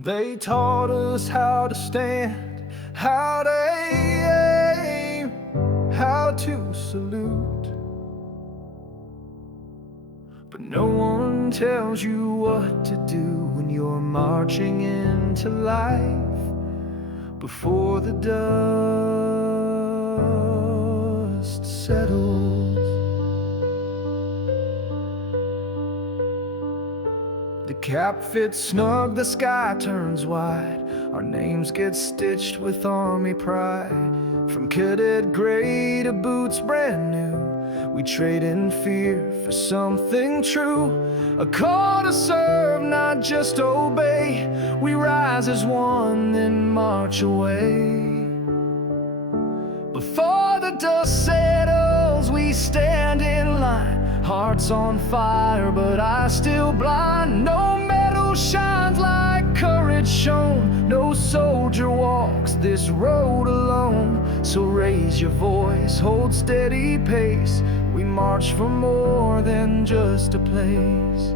They taught us how to stand, how to aim, how to salute. But no one tells you what to do when you're marching into life before the dust settles. The cap fits snug, the sky turns wide. Our names get stitched with army pride. From cadet gray to boots brand new, we trade in fear for something true. A call to serve, not just obey. We rise as one, then march away. Before the dust settles, we stand in line. Hearts on fire, but eyes still blind. No medal shines like courage shown. No soldier walks this road alone. So raise your voice, hold steady pace. We march for more than just a place.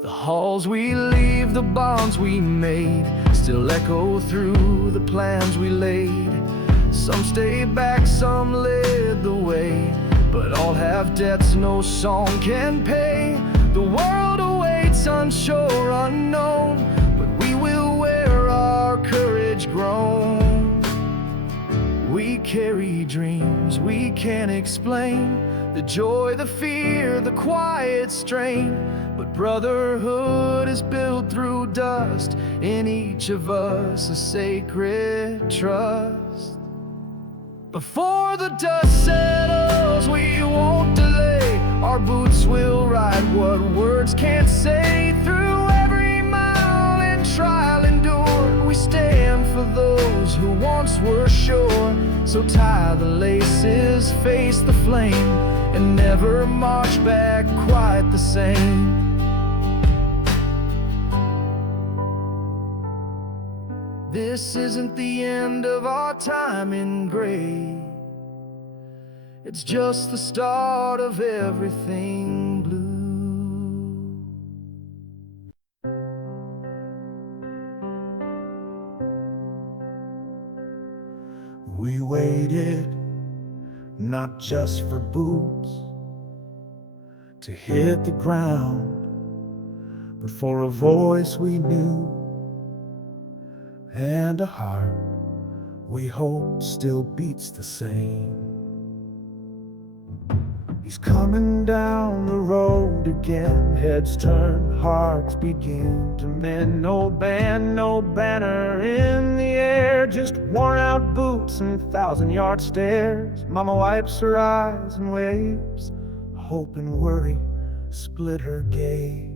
The halls we leave, the bonds we made, still echo through the plans we laid. Some stay back, some led the way, but all have debts no song can pay. The world awaits unsure, unknown, but we will wear our courage grown. We carry dreams we can't explain, the joy, the fear, the quiet strain. But brotherhood is built through dust, in each of us a sacred trust. Before the dust settles, we won't delay. Our boots will write what words can't say. Through every mile and trial endured, we stand for those who once were sure. So tie the laces, face the flame, and never march back quite the same. This isn't the end of our time in gray. It's just the start of everything blue. We waited, not just for boots to hit the ground, but for a voice we knew and a heart we hope still beats the same. He's coming down the road again. Heads turn, hearts begin to mend. No band, no banner in the air, just worn out boots and 1,000-yard stares. Mama wipes her eyes and waves. Hope and worry split her gaze.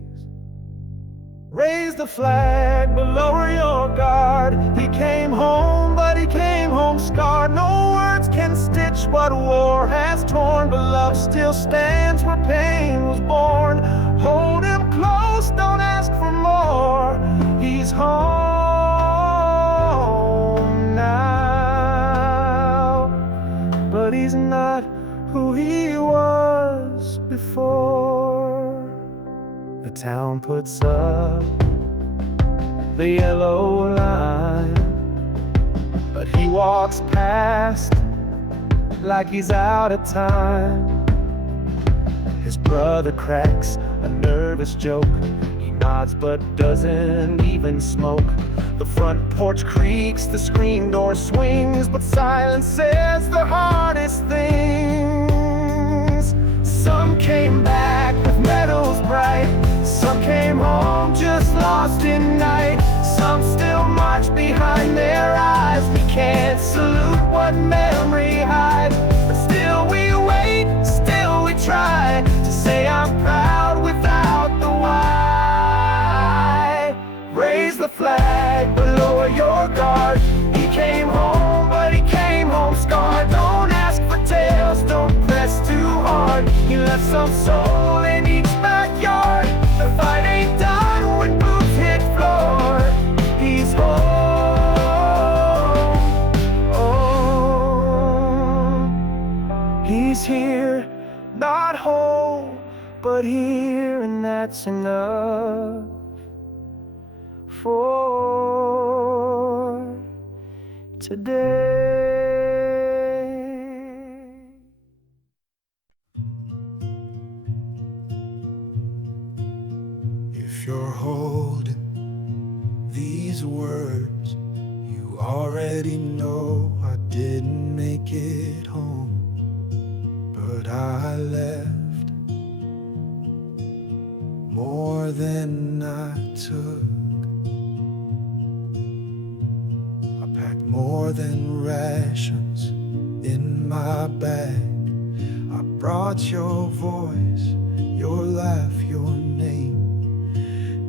Raise the flag, but lower your guard. He came home, but he came home scarred. No words can stitch what war has torn, but love still stands where pain was born. Hold him close, don't ask for more. He's home now, but he's not who he was before. The town puts up the yellow line, but he walks past like he's out of time. His brother cracks a nervous joke. He nods but doesn't even smoke. The front porch creaks, the screen door swings, but silence says the hardest things. Some came back with medals bright, some came home just lost in night. Some still march behind their eyes. We can't salute what memory hides, but still we wait, still we try to say I'm proud without the why. Raise the flag, but lower your guard. He came home, but he came home scarred. Don't ask for tales, don't press too hard. He left some soul in each backyard. The fight ain't done when boots hit floor. He's home, oh. He's here, not whole, but here and now. that's enough for today. If you're holding these words, you already know I didn't make it home, but I left more than I took. I packed more than rations in my bag. I brought your voice, your laugh, your name.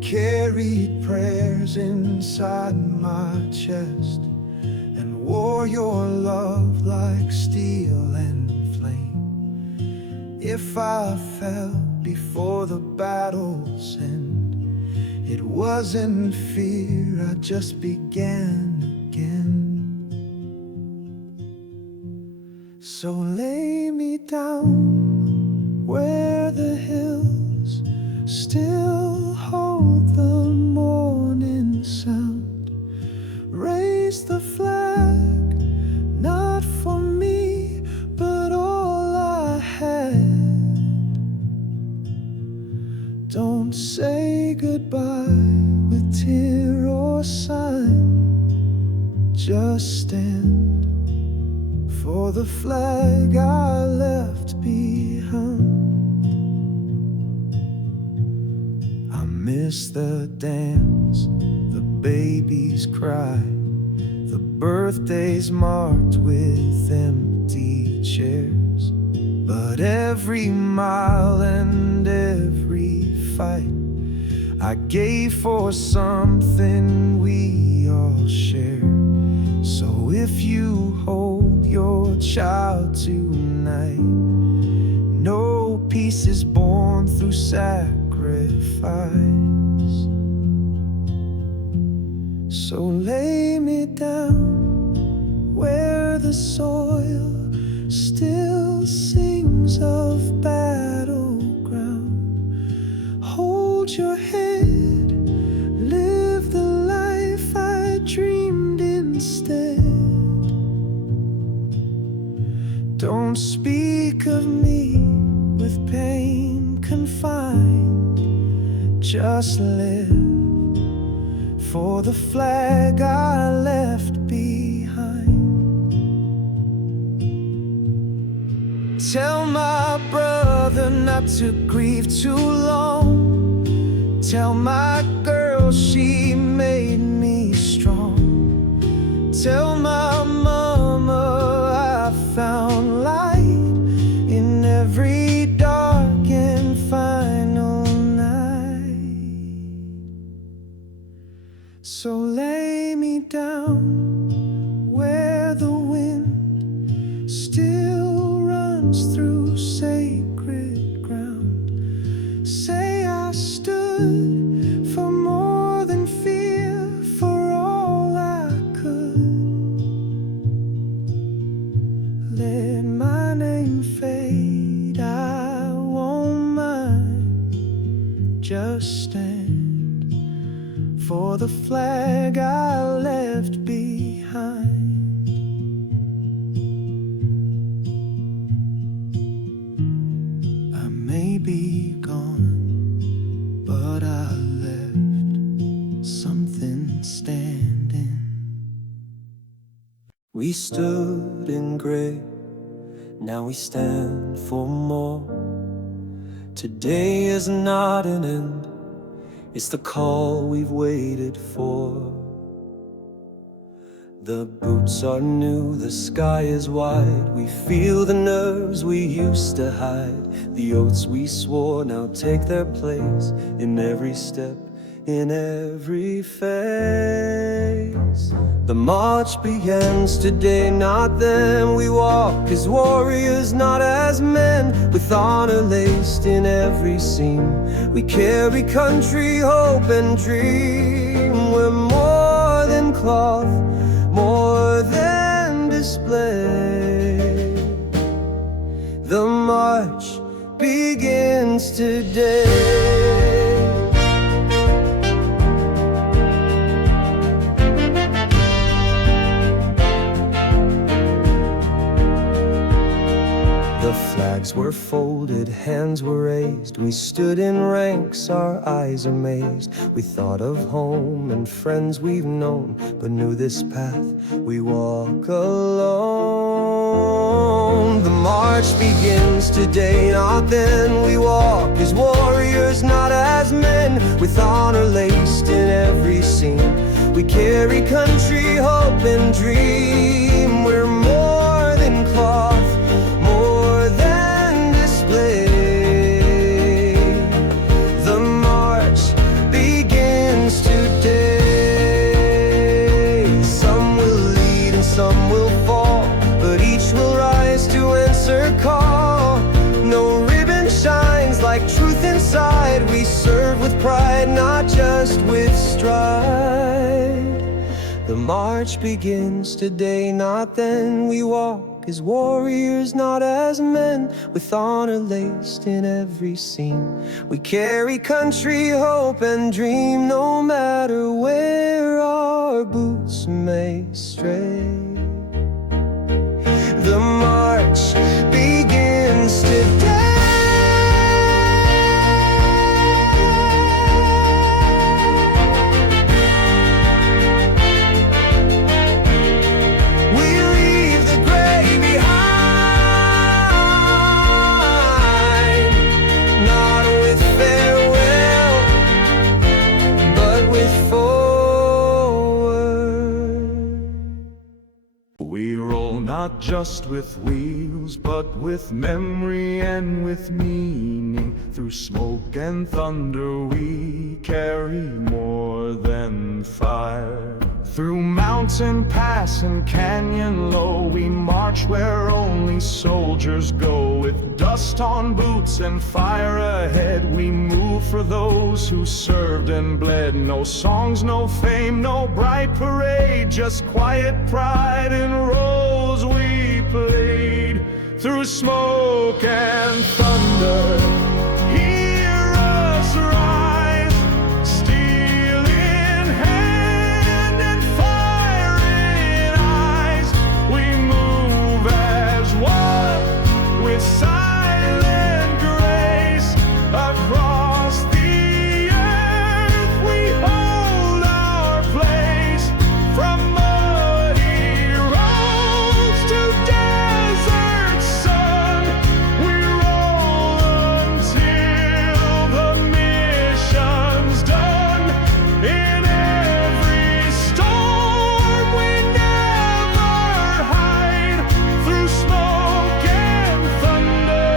Carried prayers inside my chest and wore your love like steel and flame. If I fell before the battle's end, it wasn't fear, I just began again. So lay me down where the hills still hold the morning sound. Raise the flag, not for me, but all I had. Don't say goodbye with tear or sign. Just stand for the flag I left behind. I miss the dance, the baby's cry, the birthdays marked with empty chairs. But every mile and every fight I gave for something we all share. So if you hold your child tonight, no peace is born through sacrifice. So lay me down where the soil still sings of battleground. Hold your head, live the life I dreamed instead. Don't speak of me with pain confined. Just live for the flag I left behind. Tell my brother not to grieve too long. Tell my girl she made me strong. Tell my mama I found light in every dark and final night. So lay me down where the wind still runs through sacred ground. Say I stood for more than fear, for all I could. Let my name fade, I won't mind. Just stand for the flag I left behind. I may be gone, but I left something standing. We stood in gray, now we stand for more. Today is not an end, it's the call we've waited for. The boots are new, the sky is wide. We feel the nerves we used to hide. The oaths we swore now take their place in every step, in every phase. The march begins today, not then. We walk as warriors, not as men, with honor laced in every seam. We carry country, hope and dream. We're more than cloth, more than display. The march begins today. were folded, hands were raised. We stood in ranks, our eyes amazed. We thought of home and friends we've known, but knew this path we walk alone. The march begins today, not then. We walk as warriors, not as men, with honor laced in every seam. We carry country, hope, and dream. We're more than cloth, more than display. The march begins today. Some will lead and some will fall, but each will rise to answer call. No ribbon shines like truth inside. We serve with pride, not just with stride. The march begins today, not then. We walk as warriors, not as men, with honor laced in every seam. We carry country, hope, and dream, no matter where our boots may stray. The march begins today. We roll not just with wheels, but with memory and with meaning. Through smoke and thunder we carry more than fire. Through mountain pass and canyon low, we march where only soldiers go. With dust on boots and fire ahead, we move for those who served and bled. No songs, no fame, no bright parade, just quiet pride in roles we played. Through smoke and thunder, hear us rise, steel in hand and fire in eyes. We move as one with silent grace across the earth. We hold our place from muddy roads to desert sun. We roll until the mission's done. In every storm we never hide. Through smoke and thunder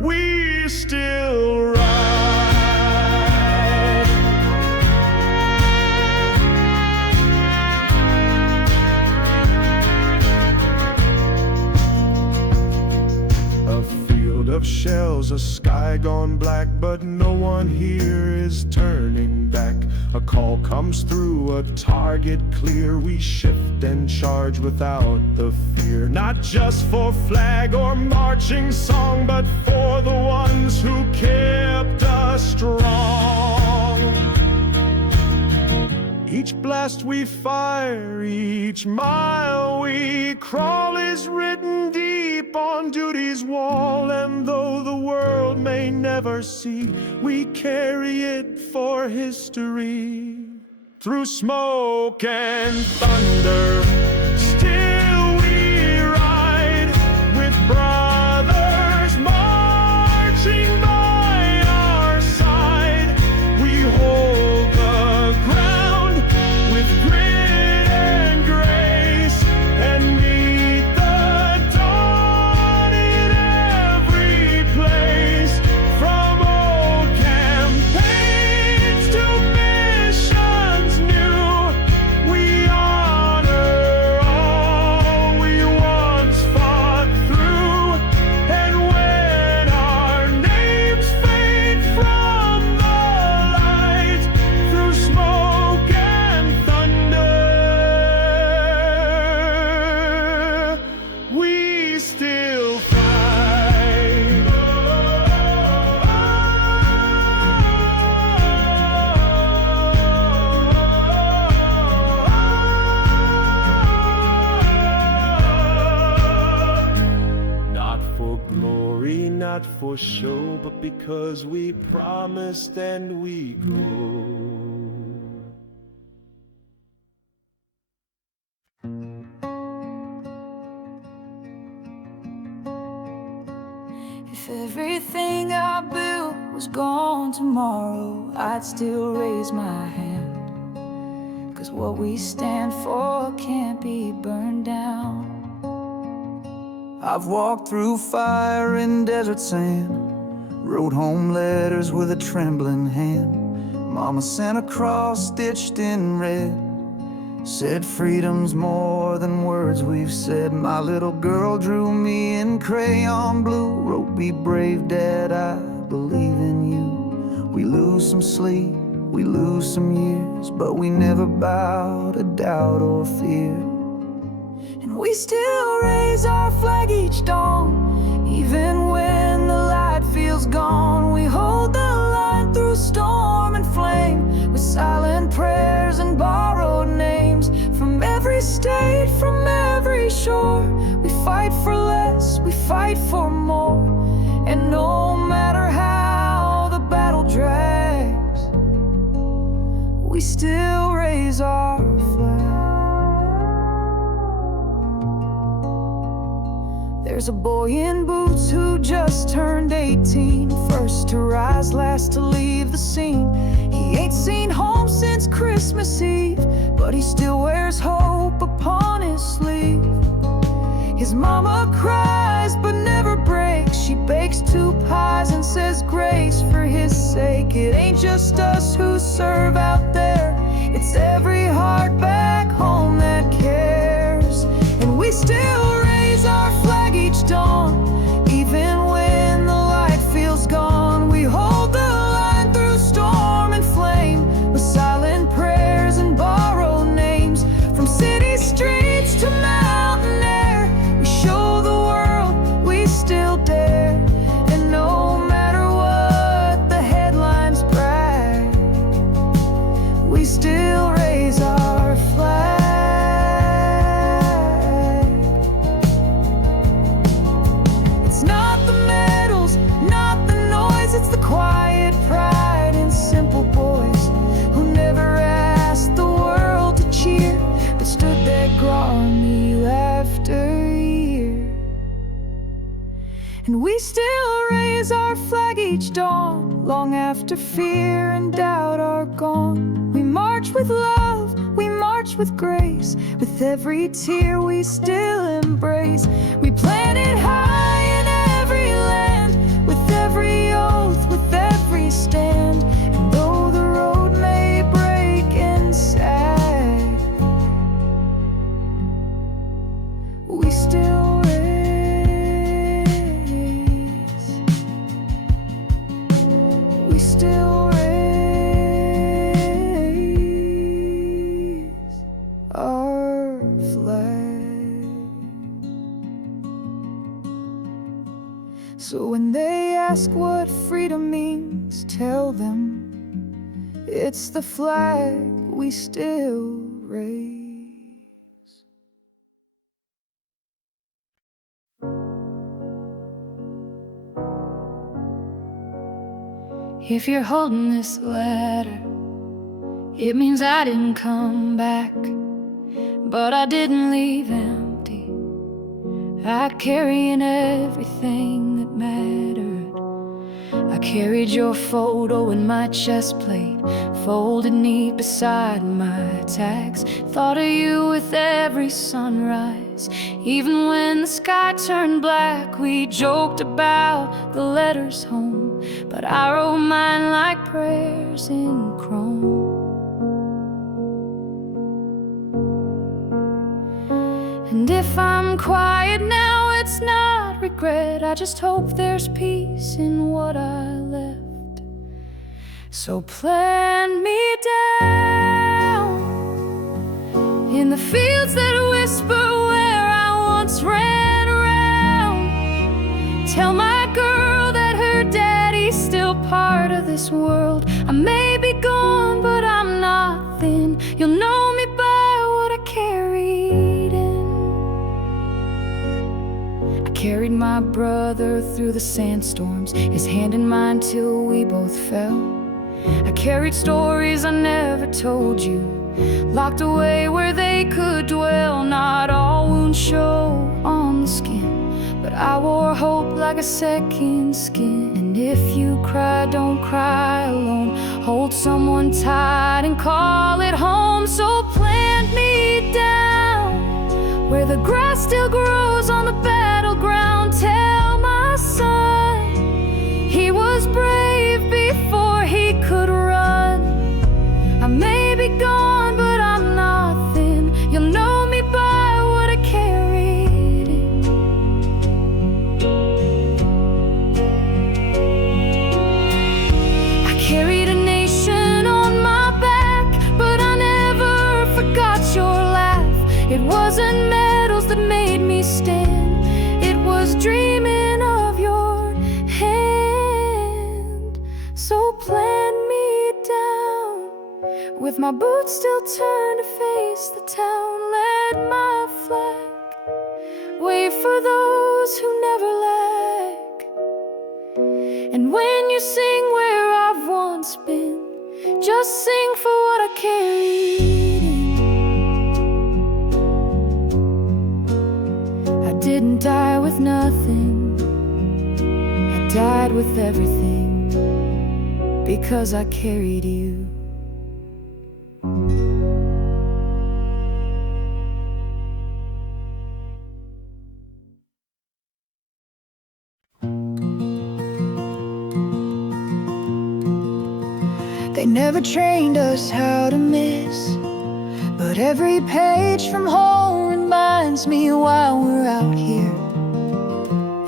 we still ride. A field of shells, a sky gone black, but no one here is turning back. A call comes through, a target clear. We shift and charge without the fear. Not just for flag or marching song, but for the ones who kept us strong. Each blast we fire, each mile we crawl is written deep on duty's wall. And though the world may never see, we carry it for history. Through smoke and thunder, still we ride with brothers marching by our side. We hold the ground with grit and grace and meet the dawn in every place. From old campaigns to missions new, we honor not for show, but because we promised and we go. If everything I built was gone tomorrow, I'd still raise my hand, 'cause what we stand for can't be burned down. I've walked through fire and desert sand, wrote home letters with a trembling hand. Mama sent a cross stitched in red, said freedom's more than words we've said. My little girl drew me in crayon blue, wrote, be brave, Dad, I believe in you. We lose some sleep, we lose some years, but we never bow to doubt or fear. And we still raise our flag each dawn, even when the light feels gone. We hold the line through storm and flame, with silent prayers and borrowed names. From every state, from every shore, we fight for less, we fight for more. And no matter how the battle drags, we still raise our flag. There's a boy in boots who just turned 18, first to rise, last to leave the scene. He ain't seen home since Christmas Eve, but he still wears hope upon his sleeve. His mama cries but never breaks. She bakes 2 pies and says grace for his sake. It ain't just us who serve out there, it's every heart back home that cares. And we still raise our flag each dawn, even when the light feels gone. We hold the line through storm and flame, with silent prayers and borrowed names. From city streets to mountain air, we show the world we still dare. And no matter what the headlines brag, we still raise our flag. It's not the medals, not the noise, it's the quiet pride in simple boys who never asked the world to cheer, but stood there grimy year after year. And we still raise our flag each dawn, long after fear and doubt are gone. We march with love, we march with grace, with every tear we still embrace. We plant it high in every land, with every oath, with every stand. And though the road may break and sag, we still raise, we still raise our flag. So when they ask what freedom means, tell them it's the flag we still raise. If you're holding this letter, it means I didn't come back, but I didn't leave empty. I carry in everything that mattered. I carried your photo in my chest plate, folded neat beside my tags. Thought of you with every sunrise, even when the sky turned black. We joked about the letters home, but I wrote mine like prayers in chrome. And if I'm quiet now, it's not regret. I just hope there's peace in what I left. So plant me down in the fields that whisper where I once ran around. Tell my girl that her daddy's still part of this world. I may be gone, but I'm not thin. You'll know me by what I carried in. I carried my brother through the sandstorms, his hand in mine till we both fell. I carried stories I never told you, locked away where they could dwell. Not all wounds show on the skin, but I wore hope like a second skin. And if you cry, don't cry alone. Hold someone tight and call it home. So plant me down where the grass still grows on the battleground. Tell my son he was brave before he could run. I may be gone, but I'm not thin. You'll know me by what I carried in. I carried a nation on my back, but I never forgot your laugh. It wasn't medals that made me stand, it was dreaming of your hand. So plant me down with my boots still turned to face the town. Let my flag wave for those who never lack. And when you sing where I've once been, just sing for what I carried in. I didn't die with nothing, I died with everything, because I carried you. They never trained us how to miss, but every page from home reminds me why we're out here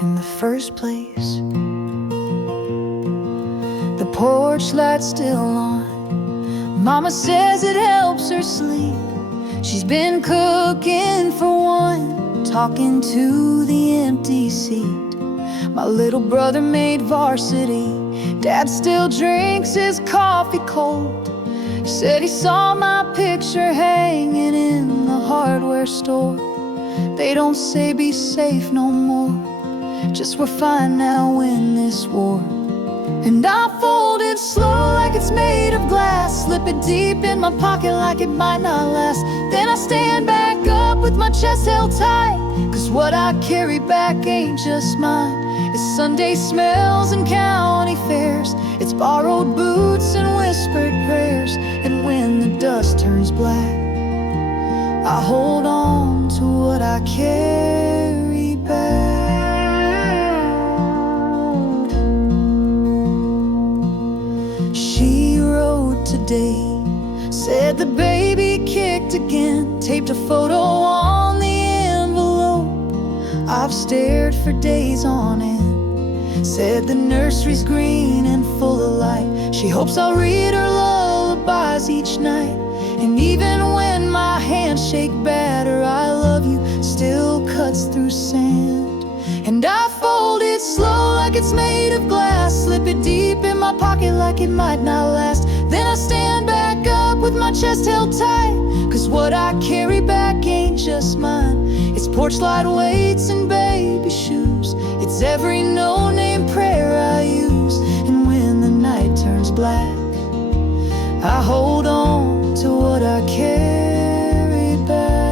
in the first place. The porch light's still on, Mama says it helps her sleep. She's been cooking for one, talking to the empty seat. My little brother made varsity, Dad still drinks his coffee cold. Said he saw my picture hanging in the hardware store. They don't say be safe no more, just we're fine now, win this war. And I fold it slow like it's made of glass, slip it deep in my pocket like it might not last. Then I stand back up with my chest held tight, cause what I carry back ain't just mine. It's Sunday smells and county fairs, it's borrowed boots and whispered prayers. And when the dust turns black, I hold on to what I carry back. She wrote today, said the baby kicked again, taped a photo on the envelope. I've stared for days on end. Said the nursery's green and full of light. She hopes I'll read her lullabies each night. And even when my hands shake bad, her I love you still cuts through sand. And I fold it slow like it's made of glass, slip it deep in my pocket like it might not last. Then I stand back up with my chest held tight, cause what I carry back ain't just mine. It's porch light weights and baby shoes, it's every no-name prayer I use. And when the night turns black, I hold on to what I carry back.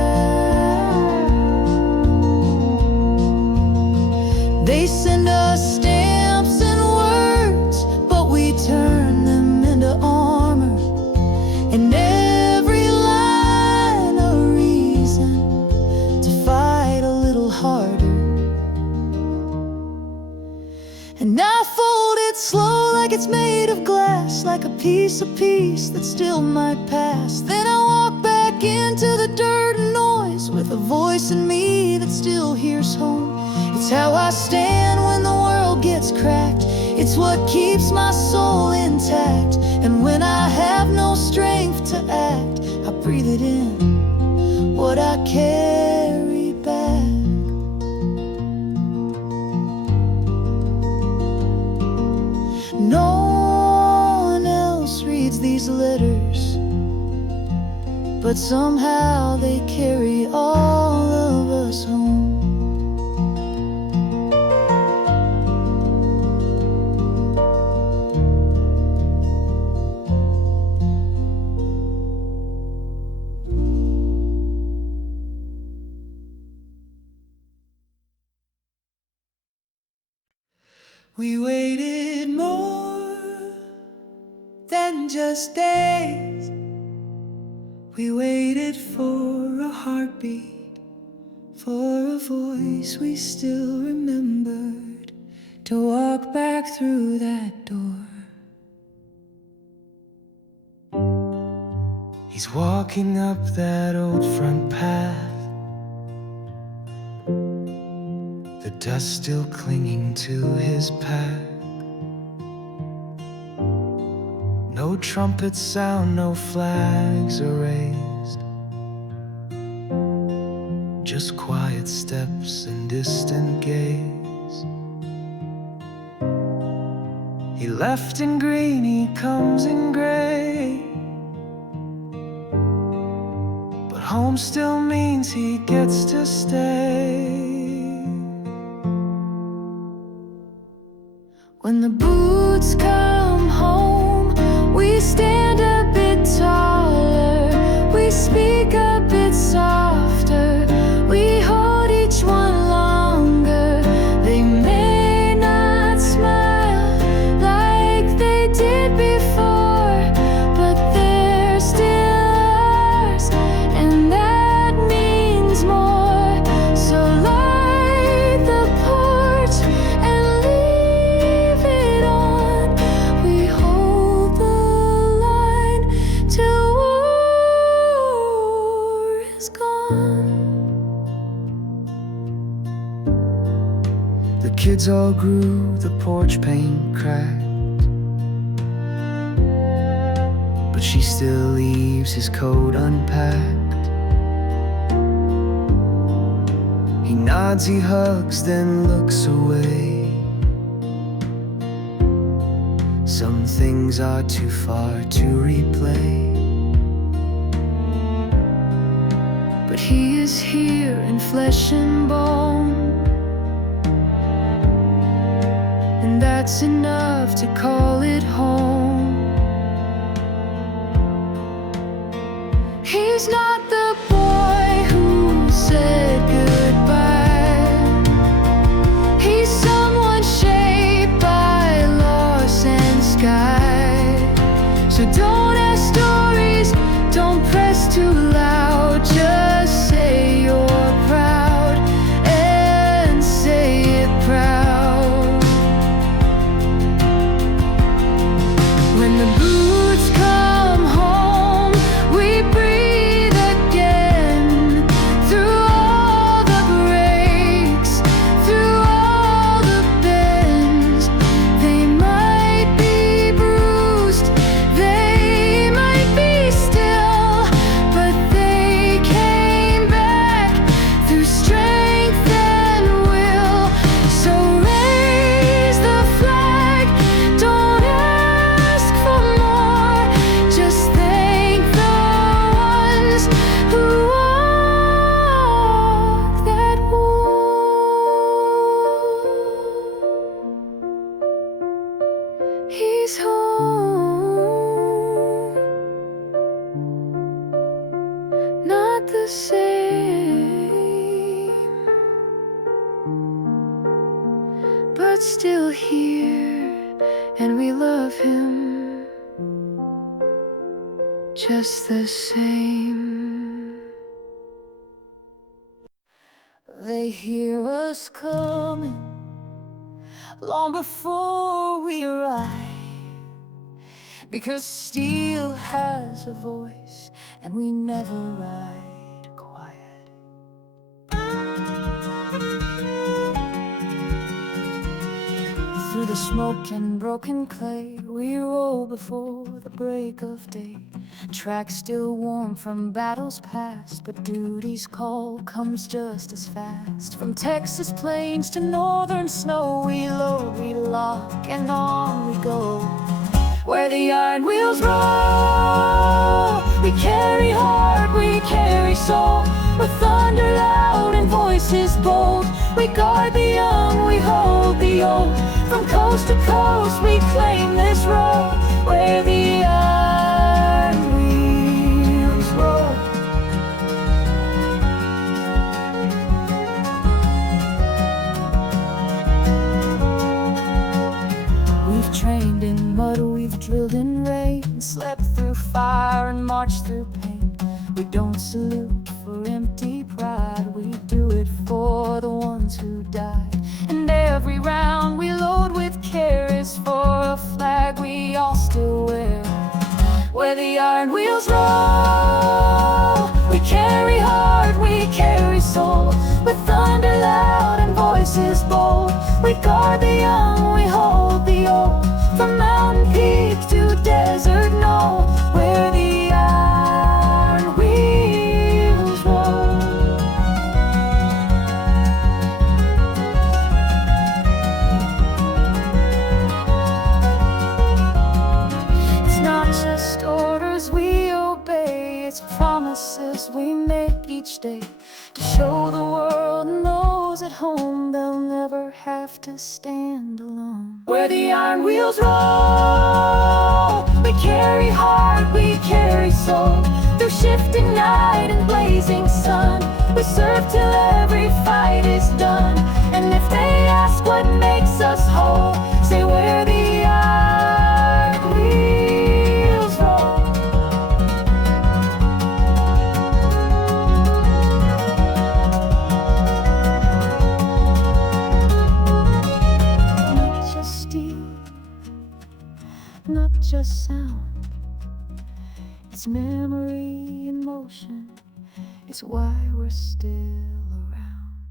They send us stamps and words, but we turn them into armor. And every line a reason to fight a little harder. And I fold it slow like it's made of glass, like a piece of peace that still might pass. Then I walk back into the dirt and noise with a voice in me that still hears home. It's how I stand when the world gets cracked, it's what keeps my soul intact. And when I have no strength to act, I breathe it in, what I carry back. No one else reads these letters, but somehow they carry all of us home. We waited more than just days. We waited for a heartbeat, for a voice we still remembered, to walk back through that door. He's walking up that old front path, the dust still clinging to his pack. No trumpets sound, no flags are raised, just quiet steps and distant gaze. He left in green, he comes in gray, but home still means he gets to stay. When the boots come home, we stand a bit taller, we speak a bit softer, we hold each one longer. They may not smile like they did before, but they're still ours, and that means more. So light the porch and leave it on. We hold the line till war is gone. The kids all grew, the porch paint cracked, but she still leaves his coat unpacked. He nods, he hugs, then looks away. Some things are too far to replay, but he is here in flesh and bone, and that's enough to call it home. He's not the boy who said goodbye. He's someone shaped by loss and sky. So don't ask stories, don't press too loud. Just say you're proud, and say it proud. When the boots come home, we breathe again, through all the breaks, through all the bends. They might be bruised, they might be still, but they came back through strength and will. So raise the flag, don't ask for more, just thank the ones who walked that wall. He's home, not the same, but still here, and we love him just the same. They hear us coming long before we arrive, because steel has a voice and we never ride quiet. Through the smoke and broken clay, we roll before the break of day. Tracks still warm from battles past, but duty's call comes just as fast. From Texas plains to northern snow, we load, we lock, and on we go. Where the iron wheels roll, we carry heart, we carry soul. With thunder loud and voices bold, we guard the young, we hold the old. From coast to coast, we claim this road, where the iron wheels roll. We've trained in mud, we've drilled in rain, slept through fire and marched through pain. We don't salute for empty pride, we do it for the ones who died. And every round we load with care is for a flag we all still wear. Where the iron wheels roll, we carry heart, we carry soul. With thunder loud and voices bold, we guard the young, we hold the old. From mountain peak to desert knoll, where the iron wheels roll. It's not just orders we obey, it's promises we make each day, to show the world and those at home they'll never have to stand alone. Where the iron wheels roll, we carry heart, we carry soul. Through shifting night and blazing sun, we serve till every fight is done. And if they ask what makes us whole, say where the iron wheels roll. Not just steel, not just sound, it's memory in motion, it's why we're still around.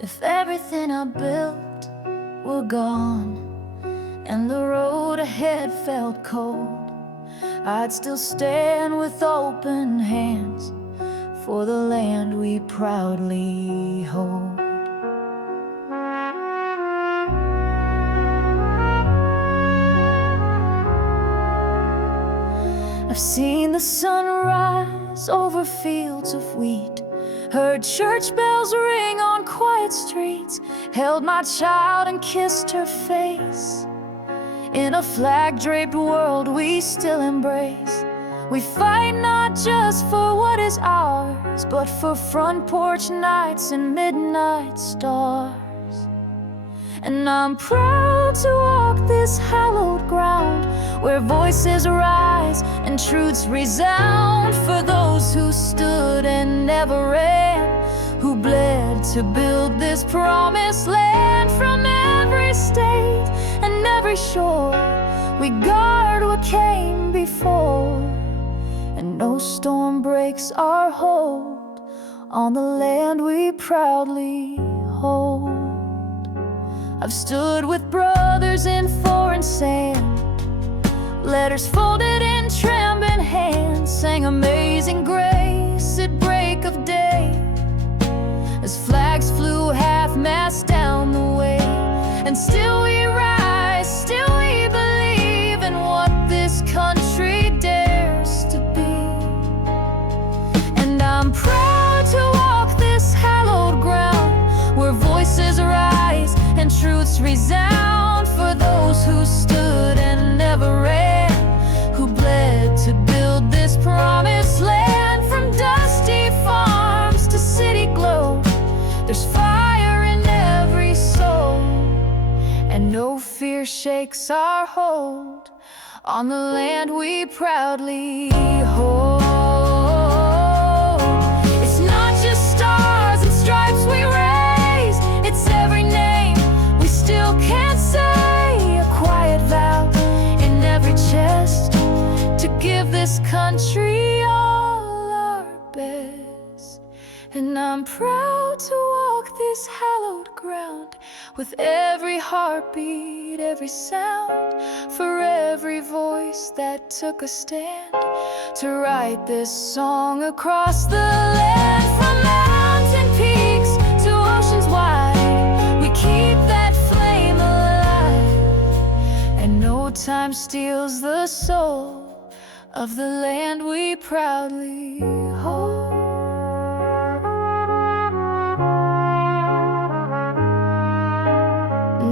If everything I built were gone and the road ahead felt cold, I'd still stand with open hands for the land we proudly hold. I've seen the sun rise over fields of wheat, heard church bells ring on quiet streets, held my child and kissed her face. In a flag-draped world we still embrace. We fight not just for what is ours, but for front porch nights and midnight stars. And I'm proud to walk this hallowed ground, where voices rise and truths resound, for those who stood and never ran, who bled to build this promised land. From every state and every shore, we guard what came before, and no storm breaks our hold on the land we proudly hold. I've stood with brothers in foreign sand, letters folded in trembling hands, sang Amazing Grace at break of day, as flags flew half-mast down the way. And still we rise, still we believe in what this country dares to be. And I'm proud to walk this hallowed ground, where voices rise and truths resound, for those who stood and never ran, who bled to build this promised land. From dusty farms to city glow, there's fire in every soul, and no fear shakes our hold on the land we proudly hold. It's not just stars and stripes we raise, it's every name we still can't say, a quiet vow in every chest to give this country all our best. And I'm proud to walk this hallowed ground, with every heartbeat, every sound, for every voice that took a stand to write this song across the land. From mountain peaks to oceans wide, we keep that flame alive, and no time steals the soul of the land we proudly hold.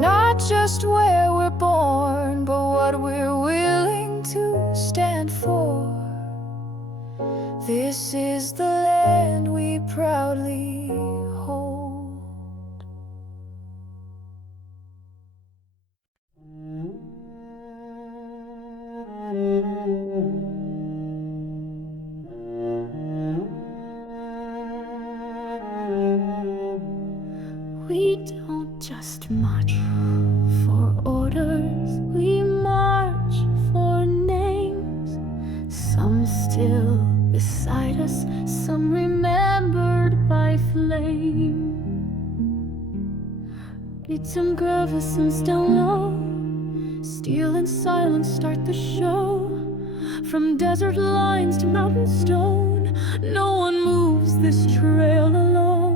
Not just where we're born, but what we're willing to stand for. This is the land we proudly hold. We don't just march for orders, we march for names. Some still beside us, some remembered by flame. Beaten gravesons down low, steel and silence start the show. From desert lines to mountain stone, no one moves this trail alone.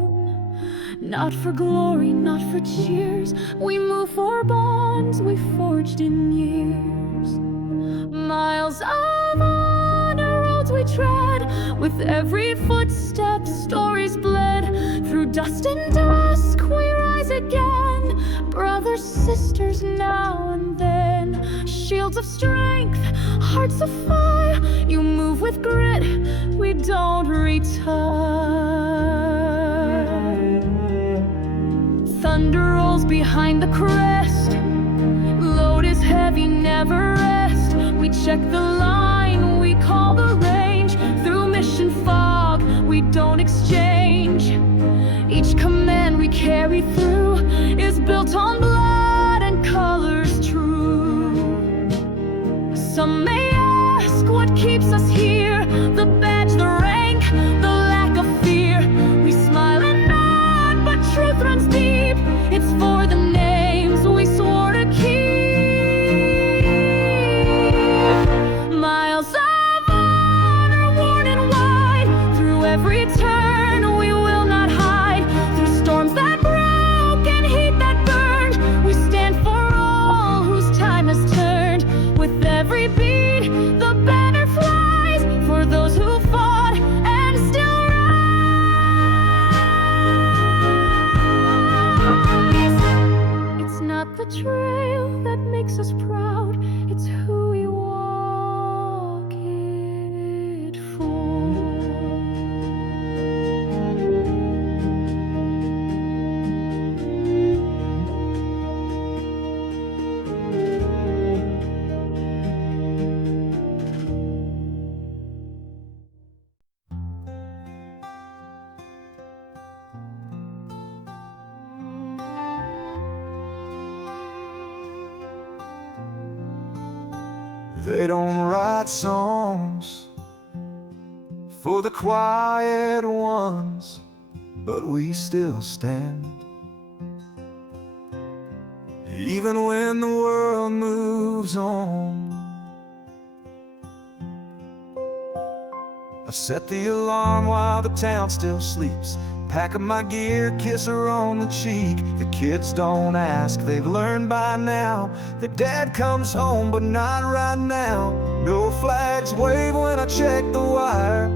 Not for glory, not for cheers, we move for bonds we forged in years. Miles of honor roads we tread, with every footstep stories bled. Through dust and dusk we rise again, brothers, sisters now and then. Shields of strength, hearts of fire, you move with grit, we don't retire. Thunder rolls behind the crest, load is heavy, never rest. We check the line, we call the range. Through mission fog, we don't exchange. Each command we carry through is built on blood and colors true. Some may ask what keeps us here, the badge, the rank, the lack of fear. We smile and nod, but truth runs deep. It's for the names we swore to keep. Miles of honor worn and wide, through every turn we will not hide. Through storms that broke and heat that burned, we stand for all whose time has turned. With every beat, the banner flies for those who fought and still rise. It's not the trail that makes us proud, it's who we walk it for. They don't write songs for the quiet ones, but we still stand. Even when the world moves on, I set the alarm while the town still sleeps. Pack up my gear, kiss her on the cheek. The kids don't ask, they've learned by now that dad comes home, but not right now. No flags wave when I check the wire,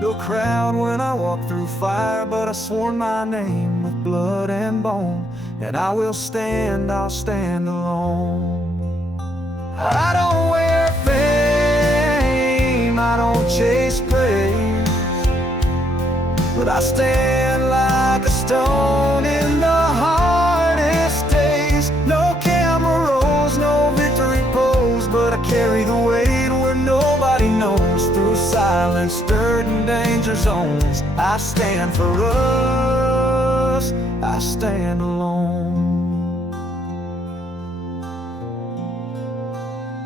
no crowd when I walk through fire. But I sworn my name with blood and bone, and I will stand, I'll stand alone. I don't wear fame, I don't chase praise, but I stand like a stone in the hardest days. No camera rolls, no victory pose, but I carry the weight where nobody knows. Through silence, dirt and danger zones, I stand for us, I stand alone.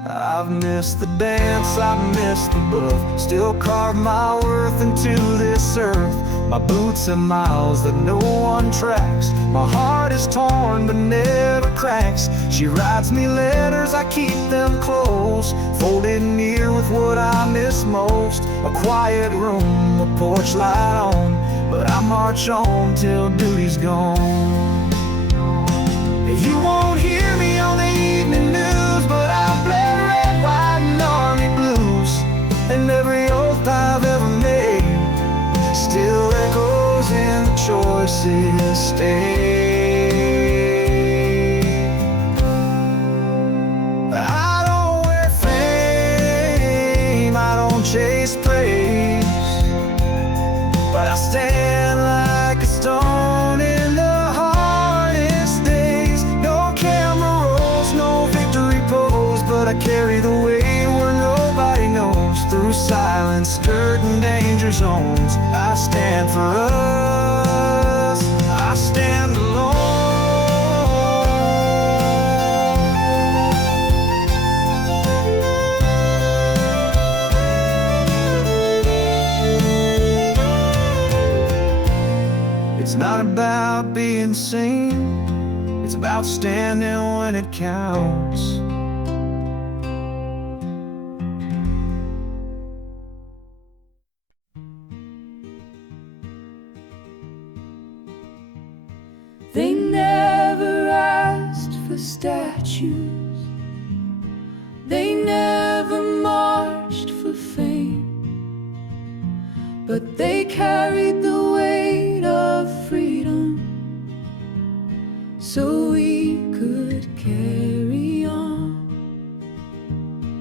I've missed the dance, I've missed the bluff, still carve my worth into this earth. My boots have miles that no one tracks. My heart is torn but never cracks. She writes me letters, I keep them close, folded near with what I miss most. A quiet room, a porch light on, but I march on till duty's gone. You won't hear me on the evening news, but I've bled red, white and army blues. And every oath I've ever made still echoes in the choices stayed. I don't wear fame, I don't chase praise, but I stand like a stone in the hardest days. No camera rolls, no victory pose, but I carry the weight where nobody knows. Through silence, dirt and danger zones, I stand for us, I stand alone. insane. It's about standing when it counts. They never asked for statues. They never marched for fame, but they carried the weight of freedom so we could carry on.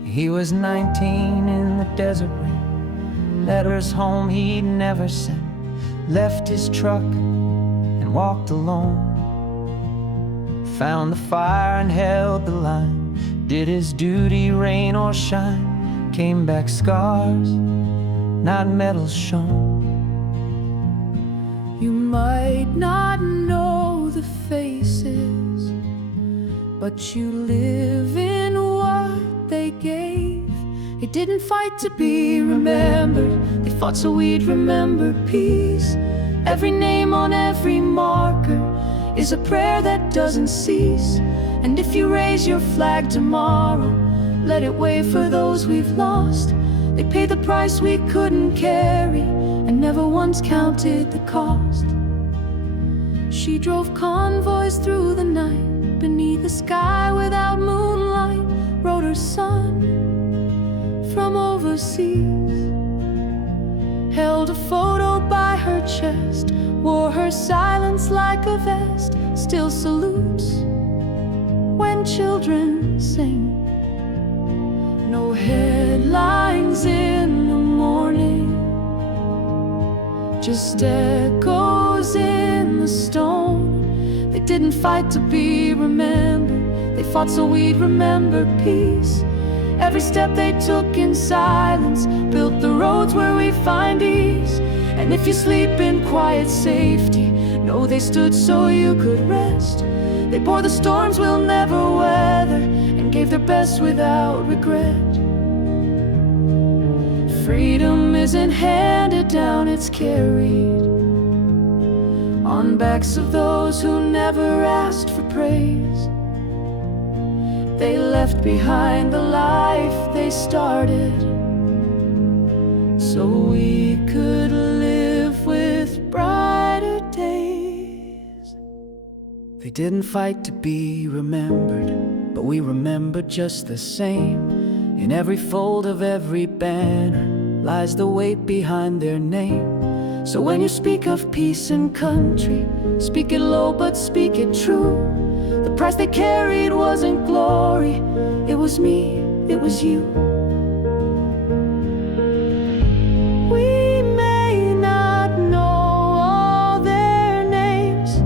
He was 19 in the desert wind, letters home he'd never sent, left his truck and walked alone, found the fire and held the line, did his duty rain or shine, came back scars, not medals shown. You might not know the faces, but you live in what they gave. They didn't fight to be remembered, they fought so we'd remember peace. Every name on every marker is a prayer that doesn't cease. And if you raise your flag tomorrow, let it wave for those we've lost. They paid the price we couldn't carry and never once counted the cost. She drove convoys through the night, beneath the sky without moonlight, wrote her son from overseas, held a photo by her chest, wore her silence like a vest, still salutes when children sing. No headlines in the morning, just echoes in the stone. They didn't fight to be remembered, they fought so we'd remember peace. Every step they took in silence built the roads where we find ease. And if you sleep in quiet safety, know they stood so you could rest. They bore the storms we'll never weather and gave their best without regret. Freedom isn't handed down, it's carried on backs of those who never asked for praise. They left behind the life they started so we could live with brighter days. They didn't fight to be remembered, but we remember just the same. In every fold of every banner lies the weight behind their name. So when you speak of peace and country, speak it low but speak it true. The price they carried wasn't glory, it was me, it was you. We may not know all their names,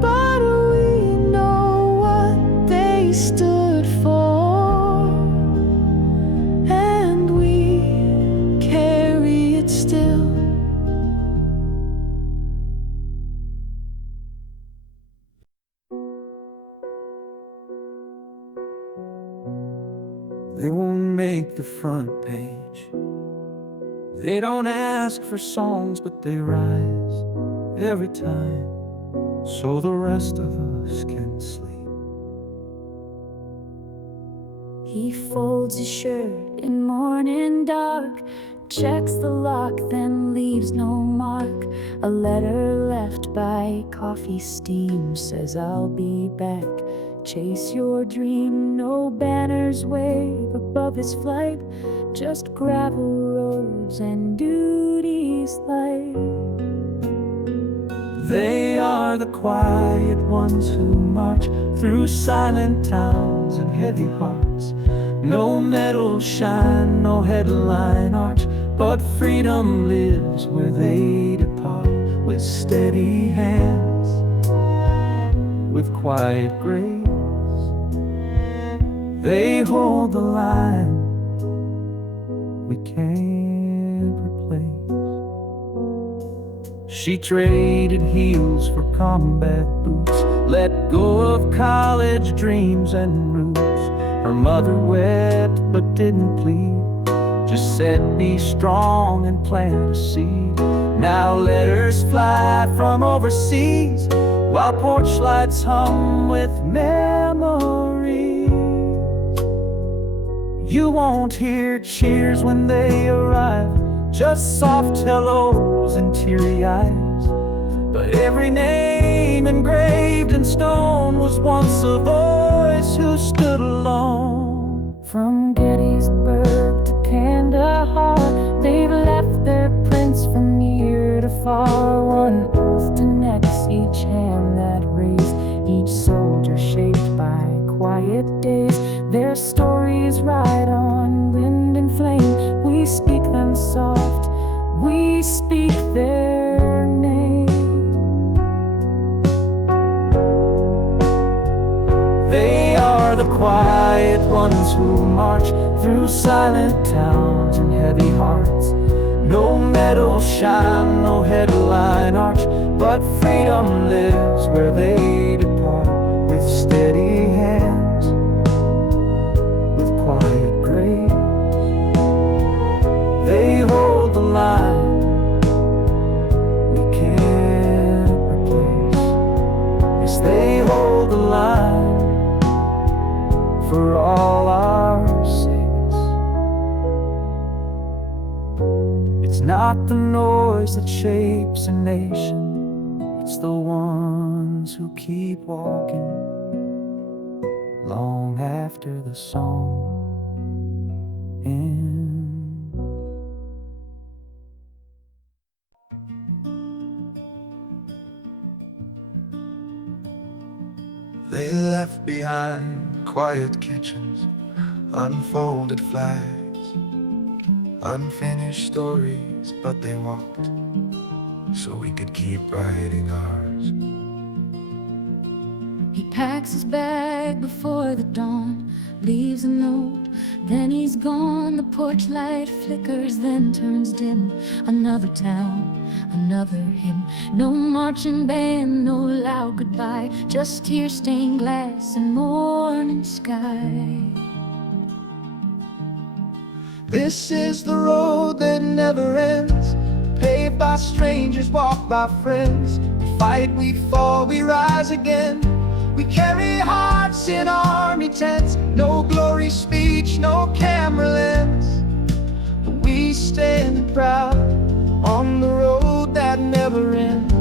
but we know what they stood for, and we carry it still. They won't make the front page. They don't ask for songs, but they rise every time, so the rest of us can sleep. He folds his shirt in morning dark, checks the lock, then leaves no mark. A letter left by coffee steam says I'll be back. Chase your dream, no banners wave above his flight, just gravel roads and duties light. They are the quiet ones who march through silent towns and heavy hearts. No medal shine, no headline arch, but freedom lives where they depart, with steady hands, with quiet grace. They hold the line we can't replace. She traded heels for combat boots, let go of college dreams and roots. Her mother wept but didn't plead, just said be strong and plant a seed. Now letters fly from overseas, while porch lights hum with memories. You won't hear cheers when they arrive, just soft hellos and teary eyes. But every name engraved in stone was once a voice who stood alone. From Gettysburg to Kandahar, they've left their prints from near to far. One oath to next, each hand that raised, each soldier shaped by quiet days. Their stories ride on wind and flame. We speak them soft, we speak their name. They are the quiet ones who march through silent towns and heavy hearts. No medal shine, no headline arch, but freedom lives where they depart. With steady hands, with quiet grace, they hold the line we can't replace. Yes, they hold the line for all our sakes. It's not the noise that shapes a nation, it's the ones who keep walking long after the song ends. They left behind quiet kitchens, unfolded flags, unfinished stories, but they walked so we could keep writing ours. He packs his bag before the dawn, leaves a note, then he's gone. The porch light flickers, then turns dim. Another town, another hymn. No marching band, no loud goodbye, just tear-stained glass and morning sky. This is the road that never ends, paved by strangers, walked by friends. We fight, we fall, we rise again. We carry hearts in army tents, no glory speech, no camera lens. But we stand proud on the road that never ends.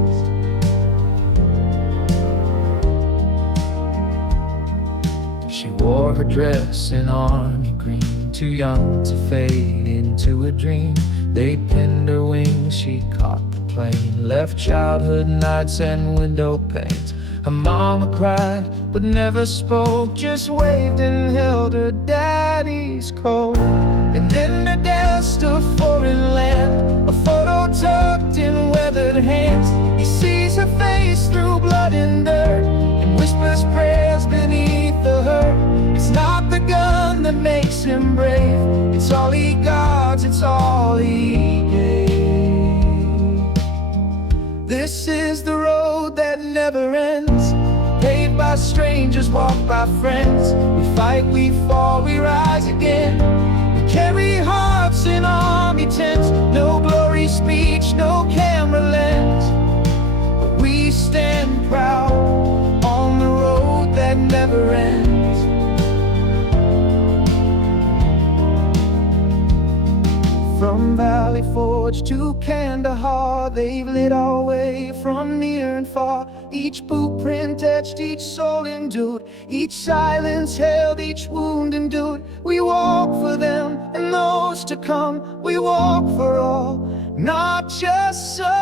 She wore her dress in army green, too young to fade into a dream. They pinned her wings, she caught the plane, left childhood nights and window panes. Her mama cried, but never spoke, just waved and held her daddy's coat. And in the dust of foreign land, a photo tucked in weathered hands. He sees her face through blood and dirt, and whispers prayers beneath the hurt. It's not the gun that makes him brave, it's all he guards, it's all he gave. This is the road that never ends, paved by strangers, walked by friends. We fight, we fall, we rise again. We carry hearts in army tents, no glory speech, no camera lens. But we stand proud on the road that never ends. From Valley Forge to Kandahar, they've lit our way from near and far. Each boot print etched, each soul endured, each silence held, each wound endured. We walk for them and those to come, we walk for all, not just some.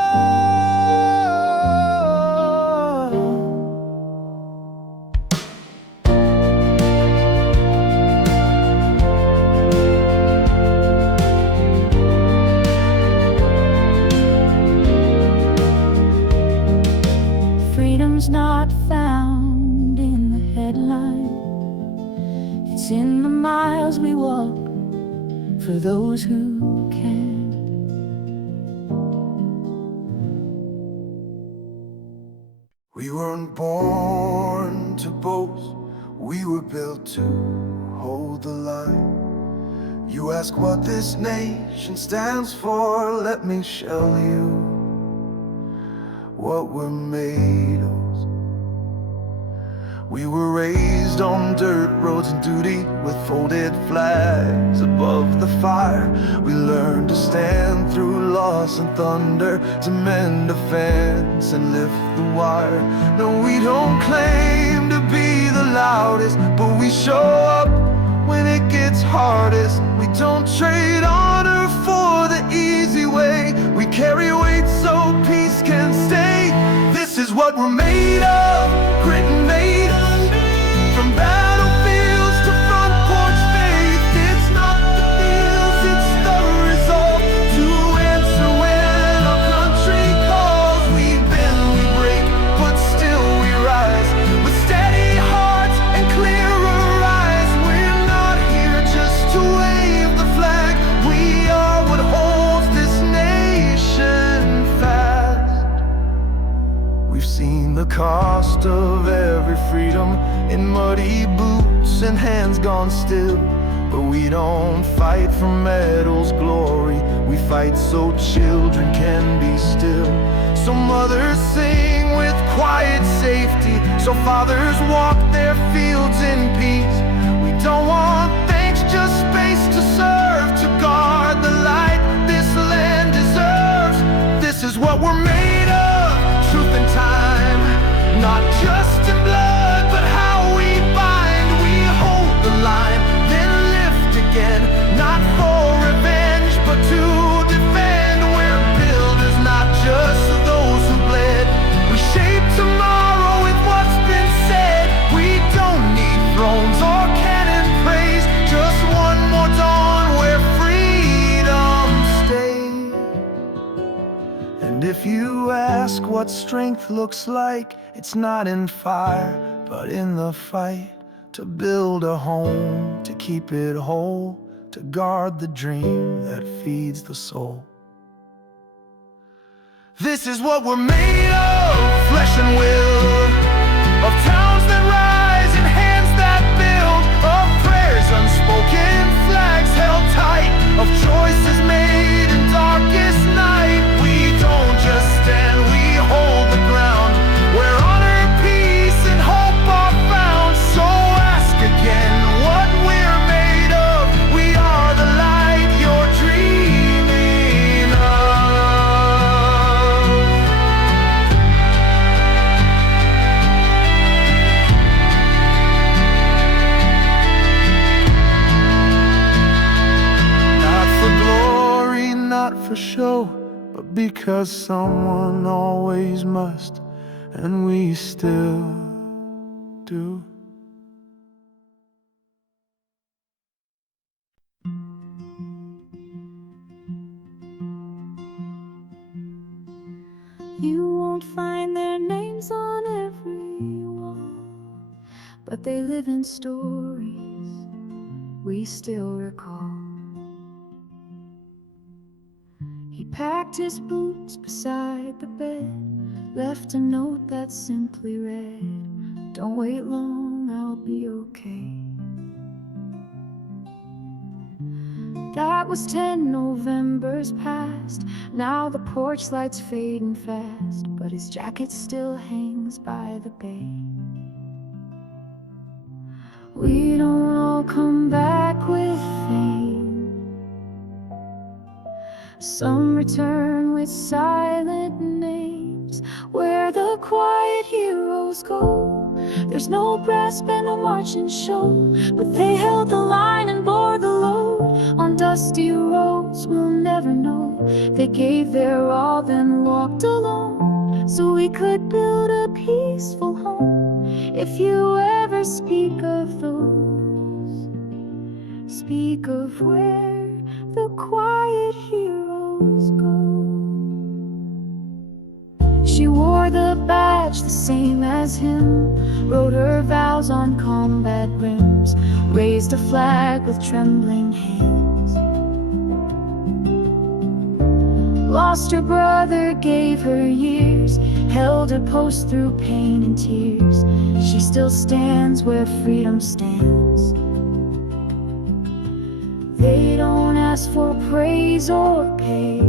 Freedom's not found in the headline, it's in the miles we walk for those who can. We weren't born to boast, we were built to hold the line. You ask what this nation stands for, let me show you what we're made of. We were raised on dirt roads and duty, with folded flags above the fire. We learned to stand through loss and thunder, to mend a fence and lift the wire. No, we don't claim to be the loudest, but we show up when it gets hardest. We don't trade honor for the easy way. We carry weight so peace can stay. This is what we're made of, grit and made. From battlefields to front porch faith, it's not the deals, it's the resolve to answer when our country calls. We bend, we break, but still we rise, with steady hearts and clearer eyes. We're not here just to wave the flag. We are what holds this nation fast. We've seen the cost of every freedom in muddy boots and hands gone still. But we don't fight for medals, glory. We fight so children can be still. So mothers sing with quiet safety, so fathers walk their fields in peace. We don't want thanks, just space to serve, to guard the light this land deserves. This is what we're made of, truth and time, not just in blood, but how we bind. We hold the line, then lift again, not for revenge, but to defend. We're builders, not just those who bled. We shape tomorrow with what's been said. We don't need thrones or cannon praise, just one more dawn where freedom stays. And if you ask what strength looks like, it's not in fire, but in the fight. To build a home, to keep it whole, to guard the dream that feeds the soul. This is what we're made of, flesh and will, of towns that rise and hands that build, of prayers unspoken, flags held tight, of choices made in darkest night. We don't just stand, we hold the ground, where honor, peace, and hope are found. So ask again what we're made of. We are the light you're dreaming of. Not for glory, not for show, but because someone always must, and we still do. You won't find their names on every wall, but they live in stories we still recall. He packed his boots beside the bed, left a note that simply read, "Don't wait long, I'll be okay." That was 10 Novembers past. Now the porch light's fading fast, but his jacket still hangs by the bay. We don't all come back with fame. Some return with silent names. Where the quiet heroes go, there's no brass band, no marching show, but they held the line and bore the load. On dusty roads we'll never know, they gave their all, then walked alone, so we could build a peaceful home. If you ever speak of those, speak of where the quiet heroes go. She wore the badge the same as him, wrote her vows on combat rims, raised a flag with trembling hands. Lost her brother, gave her years, held her post through pain and tears. She still stands where freedom stands. They don't ask for praise or pay,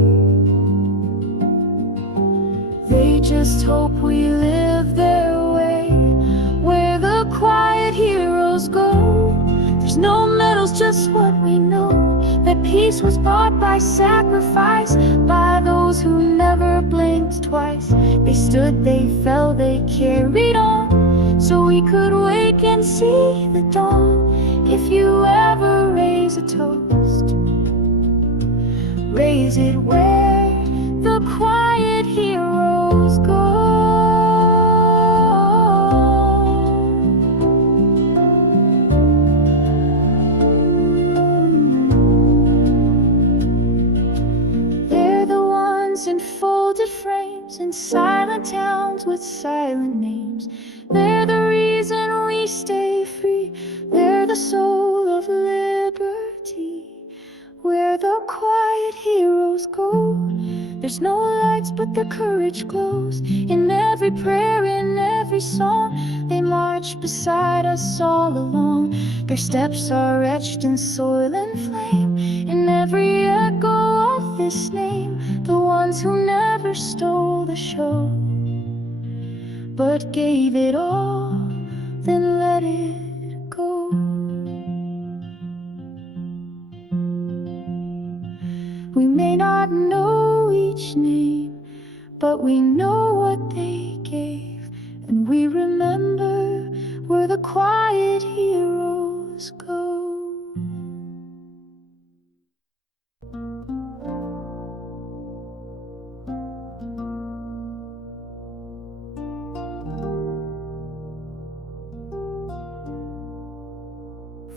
they just hope we live their way, where the heroes go. There's no medals, just what we know, that peace was bought by sacrifice, by those who never blinked twice. They stood, they fell, they carried on, so we could wake and see the dawn. If you ever raise a toast, raise it where the quiet heroes go. They're the ones in folded frames, in silent towns with silent names. They're the reason we stay free. They're the soul of liberty. Where the quiet heroes go, there's no lights but their courage glows. In every prayer, in every song, they march beside us all along. Their steps are etched in soil and flame, in every echo of this name. The ones who never stole the show, but gave it all, then let it go. We may not know each name, but we know what they gave, and we remember where the quiet heroes go.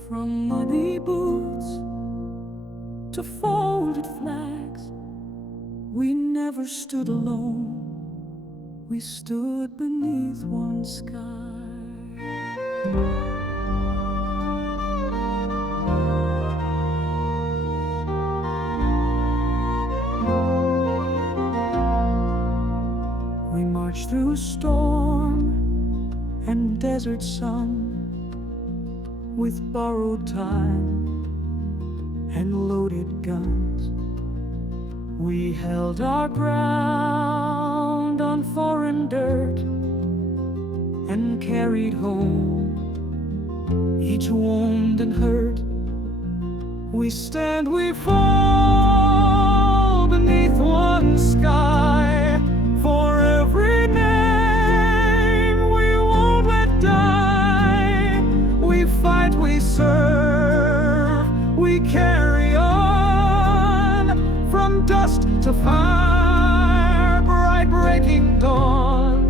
From muddy boots to folded flags, we never stood alone. We stood beneath one sky. We marched through storm and desert sun, with borrowed time and loaded guns. We held our ground on foreign dirt and carried home each wound and hurt. We stand, we fall beneath one sky. For every name we won't let die, we fight, we serve, we carry on, from dust to fire, bright breaking dawn.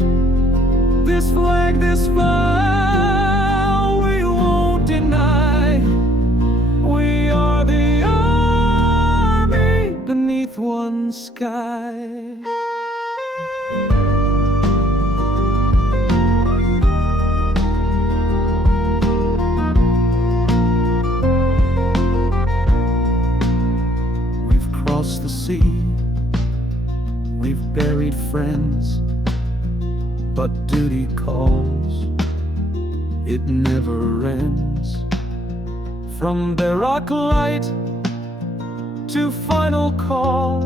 This flag, this vow, we won't deny. We are the army beneath one sky. The sea, we've buried friends, but duty calls, it never ends. From barrack light to final call,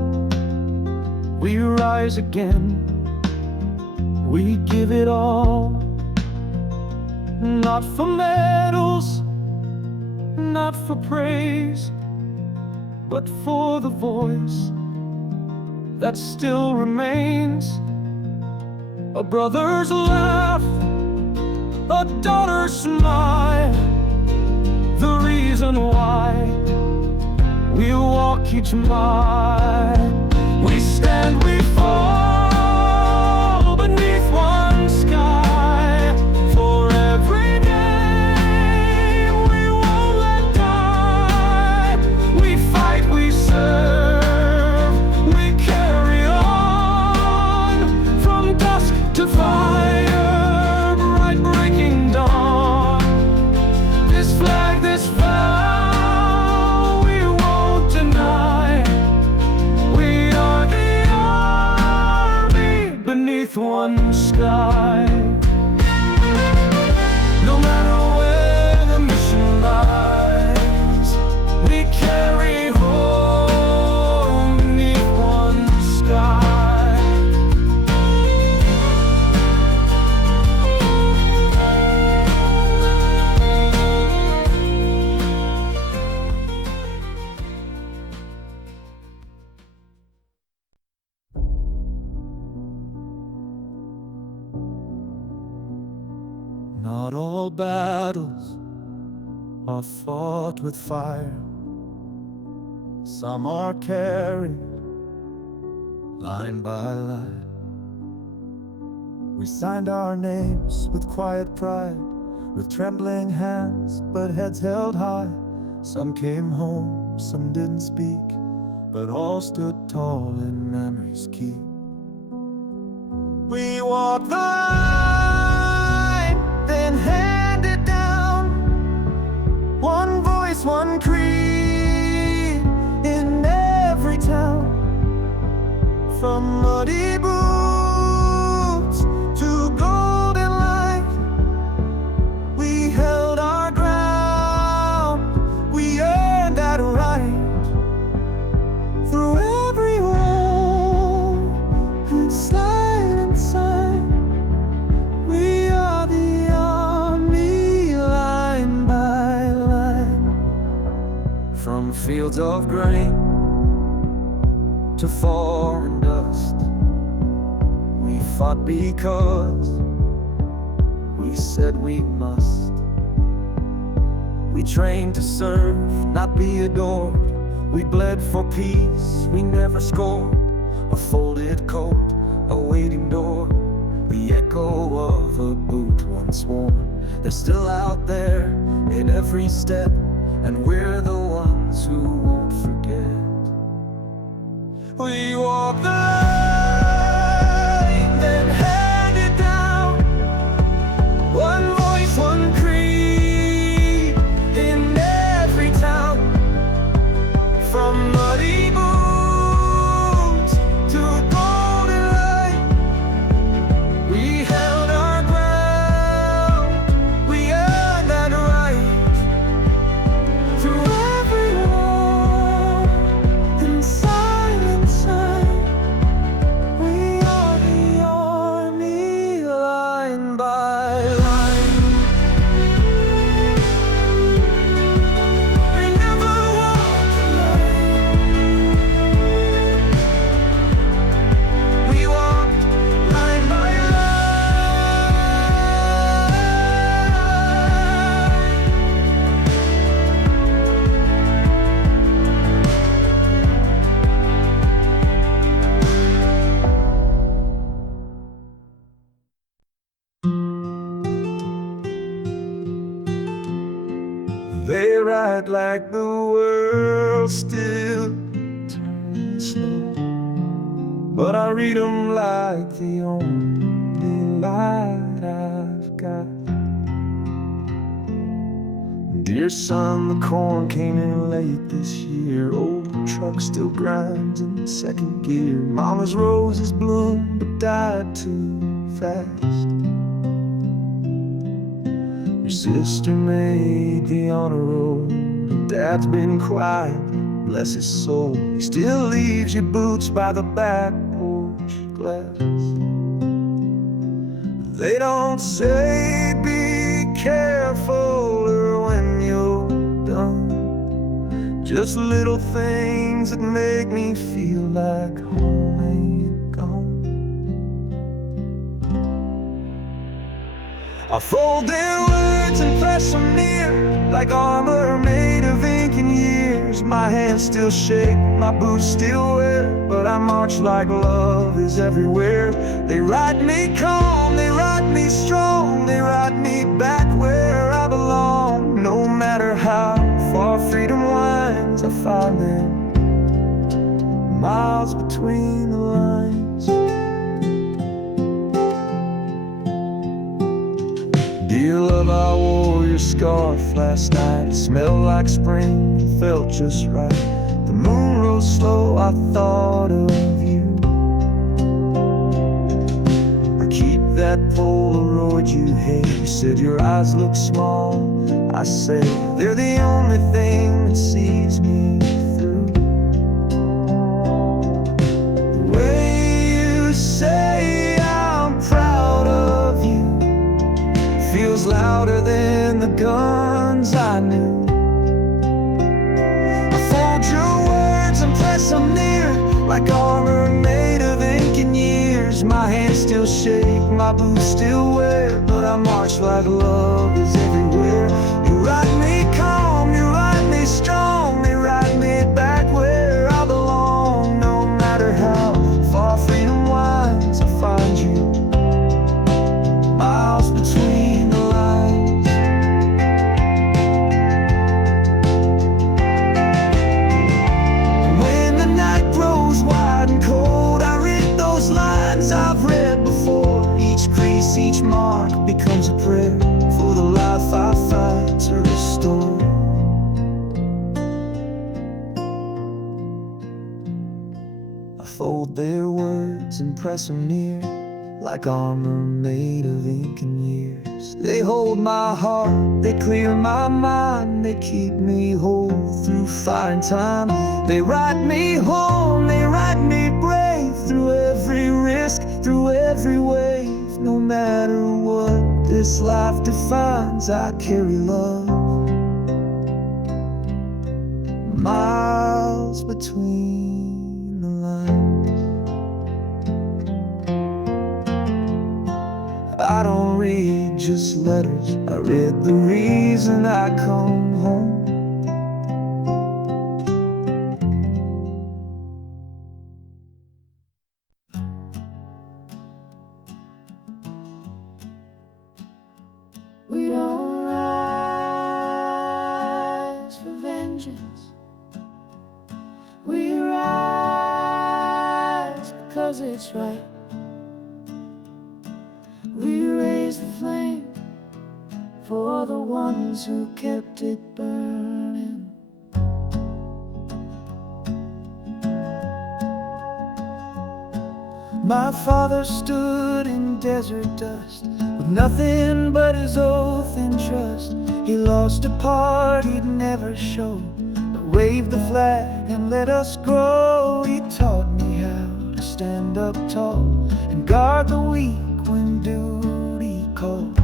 we rise again, we give it all. Not for medals, not for praise, but for the voice that still remains. A brother's laugh, a daughter's smile, the reason why we walk each mile. We stand, we fall beneath one sky. For every name we won't let die, we fight, we serve, we carry on, from dusk to fire, bright breaking dawn. This flag, this vow, we won't deny. We are the Not all battles are fought with fire. Some are carried line by line. We signed our names with quiet pride, with trembling hands but heads held high. Some came home, some didn't speak, but all stood tall in memory's keep. We walked the line, then handed down one voice, one creed in every town. From muddy boots to golden light, we held our ground, we earned that right. Through every wall and silent sign, we are the army, line by line. From fields of grain to foreign dust, we fought because we said we must. We trained to serve, not be adored. We bled for peace, we never scored. A folded coat, a waiting door, the echo of a boot once worn. They're still out there in every step, and we're the ones who won't forget. We walk the line, then hand it down. One voice, one creed in every town. From muddy boots to golden light, we held our ground, we earned that right. Through every wall and silent sign, we are the army, line by line. We never walked alone. We walked line by They ride like the world still turning slow, but I read them like the only light I've got. Dear son, the corn came in late this year. Old truck still grinds in second gear. Mama's roses bloomed but died too fast. Your sister made the honor roll. Dad's been quiet, bless his soul. He still leaves your boots by the back porch glass. They don't say be careful when you're done. Just little things that make me feel like home ain't gone. I fold their words and press them near, like armor made of ink and years. My hands still shake, my boots still wear, but I march like love is everywhere. They ride me calm, they ride me strong, they ride me back where I belong. No matter how far freedom winds, I find them miles between the lines. Dear love, I wore your scarf last night. It smelled like spring, it felt just right. The moon rose slow, I thought of you. I keep that Polaroid you hate. You said your eyes look small. I say they're the only thing that sees me through. The way you say I'm proud of you feels louder than the guns I knew. I fold your words and press them near, like armor made of ink and years. My hands still shake, my boots still wear, but I march like like love is everywhere. You ride me calm, you ride me strong, you ride me back where I belong. No matter how far freedom winds, I find you miles between the lines. When the night grows wide and cold, I read those lines I've read before. Each crease, each mark becomes a prayer for the life I fight to restore. I fold their words and press them near, like armor made of ink and years. They hold my heart, they clear my mind, they keep me whole through fire and time. They ride me home, they ride me brave, through every risk, through every wave. No matter what this life defines, I carry love miles between the lines. I don't read just letters, I read the reason I come home. We don't rise for vengeance, we rise because it's right. We raise the flame for the ones who kept it burning. My father stood in desert dust with nothing but his oath and trust. He lost a part he'd never show, but waved the flag and let us grow. He taught me how to stand up tall and guard the weak when duty called.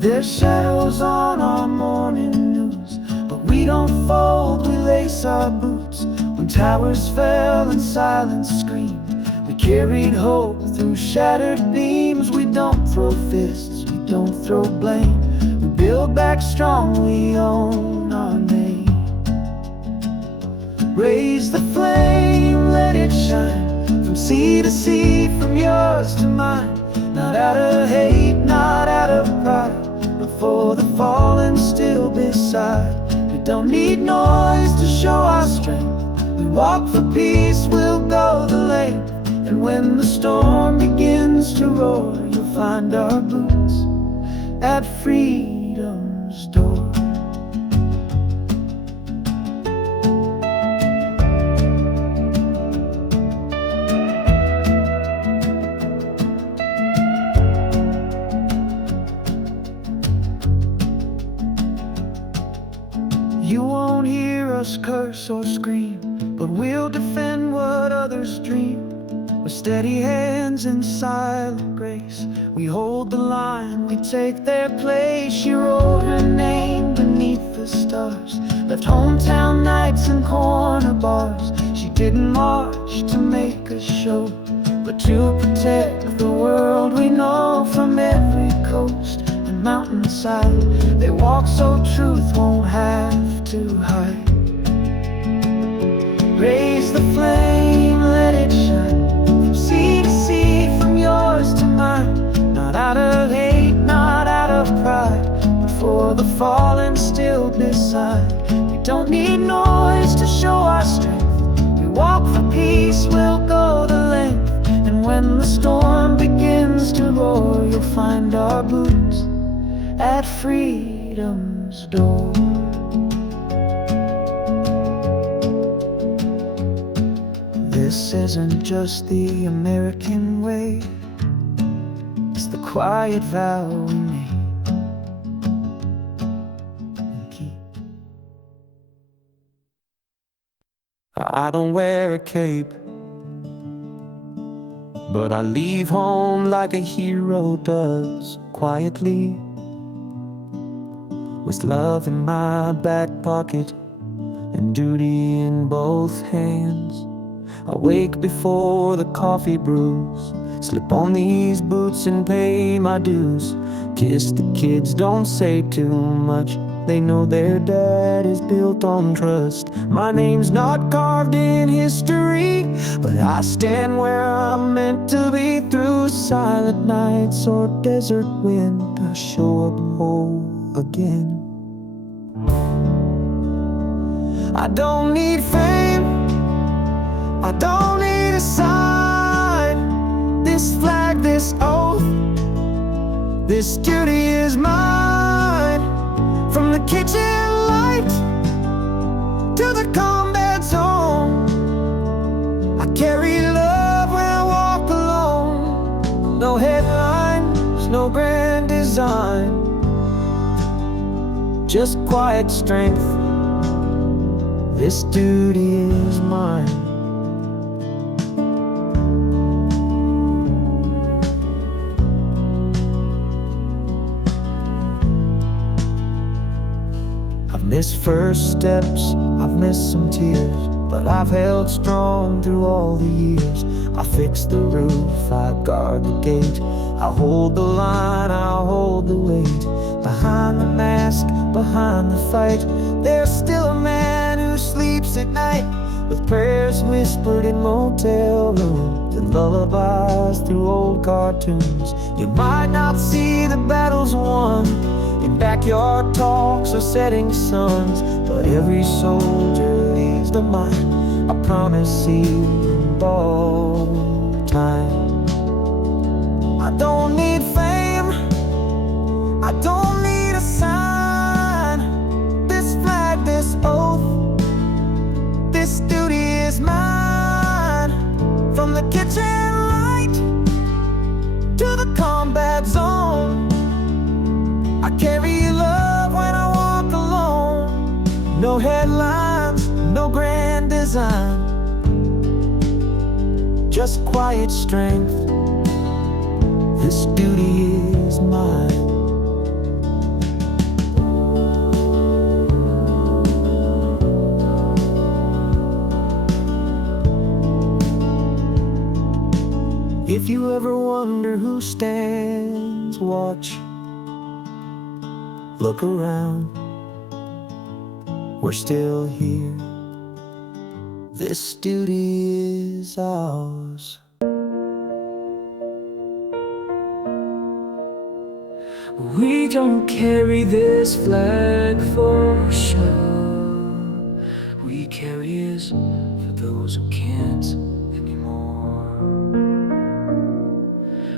There's shadows on our morning news, but we don't fold, we lace our boots. When towers fell and silence screamed, we carried hope through shattered beams. We don't throw fists, we don't throw blame, we build back strong, we own our name. Raise the flame, let it shine, from sea to sea, from yours to mine. Not out of hate, not out of pride, but for the fallen still beside. We don't need noise to show our strength, we walk for peace, we'll go the length. And when the storm begins to roar, you'll find our boots at freedom's door. You won't hear us curse or scream, but we'll defend what others dream. With steady hands and silent grace, we hold the line, we take their place. She wrote her name beneath the stars, left hometown nights and corner bars. She didn't march to make a show, but to protect the world we know. From every coast and mountainside, they walk so truth won't have to hide. Raise the flame, let it shine, from sea to sea, from yours to mine. Not out of hate, not out of pride, but for the fallen still beside. We don't need noise to show our strength, we walk for peace, we'll go the length. And when the storm begins to roar, you'll find our boots at freedom's door. This isn't just the American way, it's the quiet vow we made and keep. I don't wear a cape, but I leave home like a hero does, quietly, with love in my back pocket and duty in both hands. I wake before the coffee brews, slip on these boots and pay my dues. Kiss the kids, don't say too much, they know their dad is built on trust. My name's not carved in history, but I stand where I'm meant to be. Through silent nights or desert wind, I show up whole again. I don't need fame, I don't need a sign. This flag, this oath, this duty is mine. From the kitchen light to the combat zone, I carry love when I walk alone. No headlines, no grand design, just quiet strength. This duty is mine. I've missed first steps, I've missed some tears, but I've held strong through all the years. I fix the roof, I guard the gate, I hold the line, I hold the weight. Behind the mask, behind the fight, there's still a man who sleeps at night, with prayers whispered in motel rooms and lullabies through old cartoons. You might not see the battles won in backyard talks or setting suns, but every soldier leaves the mine. I promise you all time. I don't need fame, I don't need a sign. This flag, this oath, this duty is mine. From the kitchen light to the combat zone, I carry love when I walk alone. No headlines, no grand design, just quiet strength. This duty is mine. If you ever wonder who stands watch, look around, we're still here. This duty is ours. We don't carry this flag for show, we carry it for those who can't anymore.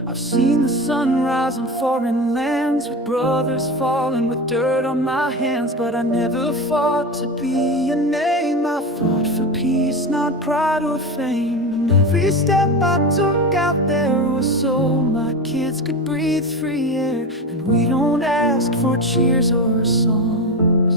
I've seen the sun rise in foreign lands, with brothers falling with dirt on my hands, but I never fought to be a name. I fought for peace, not pride or fame. And every step I took out there was so my kids could breathe free air. And we don't ask for cheers or songs,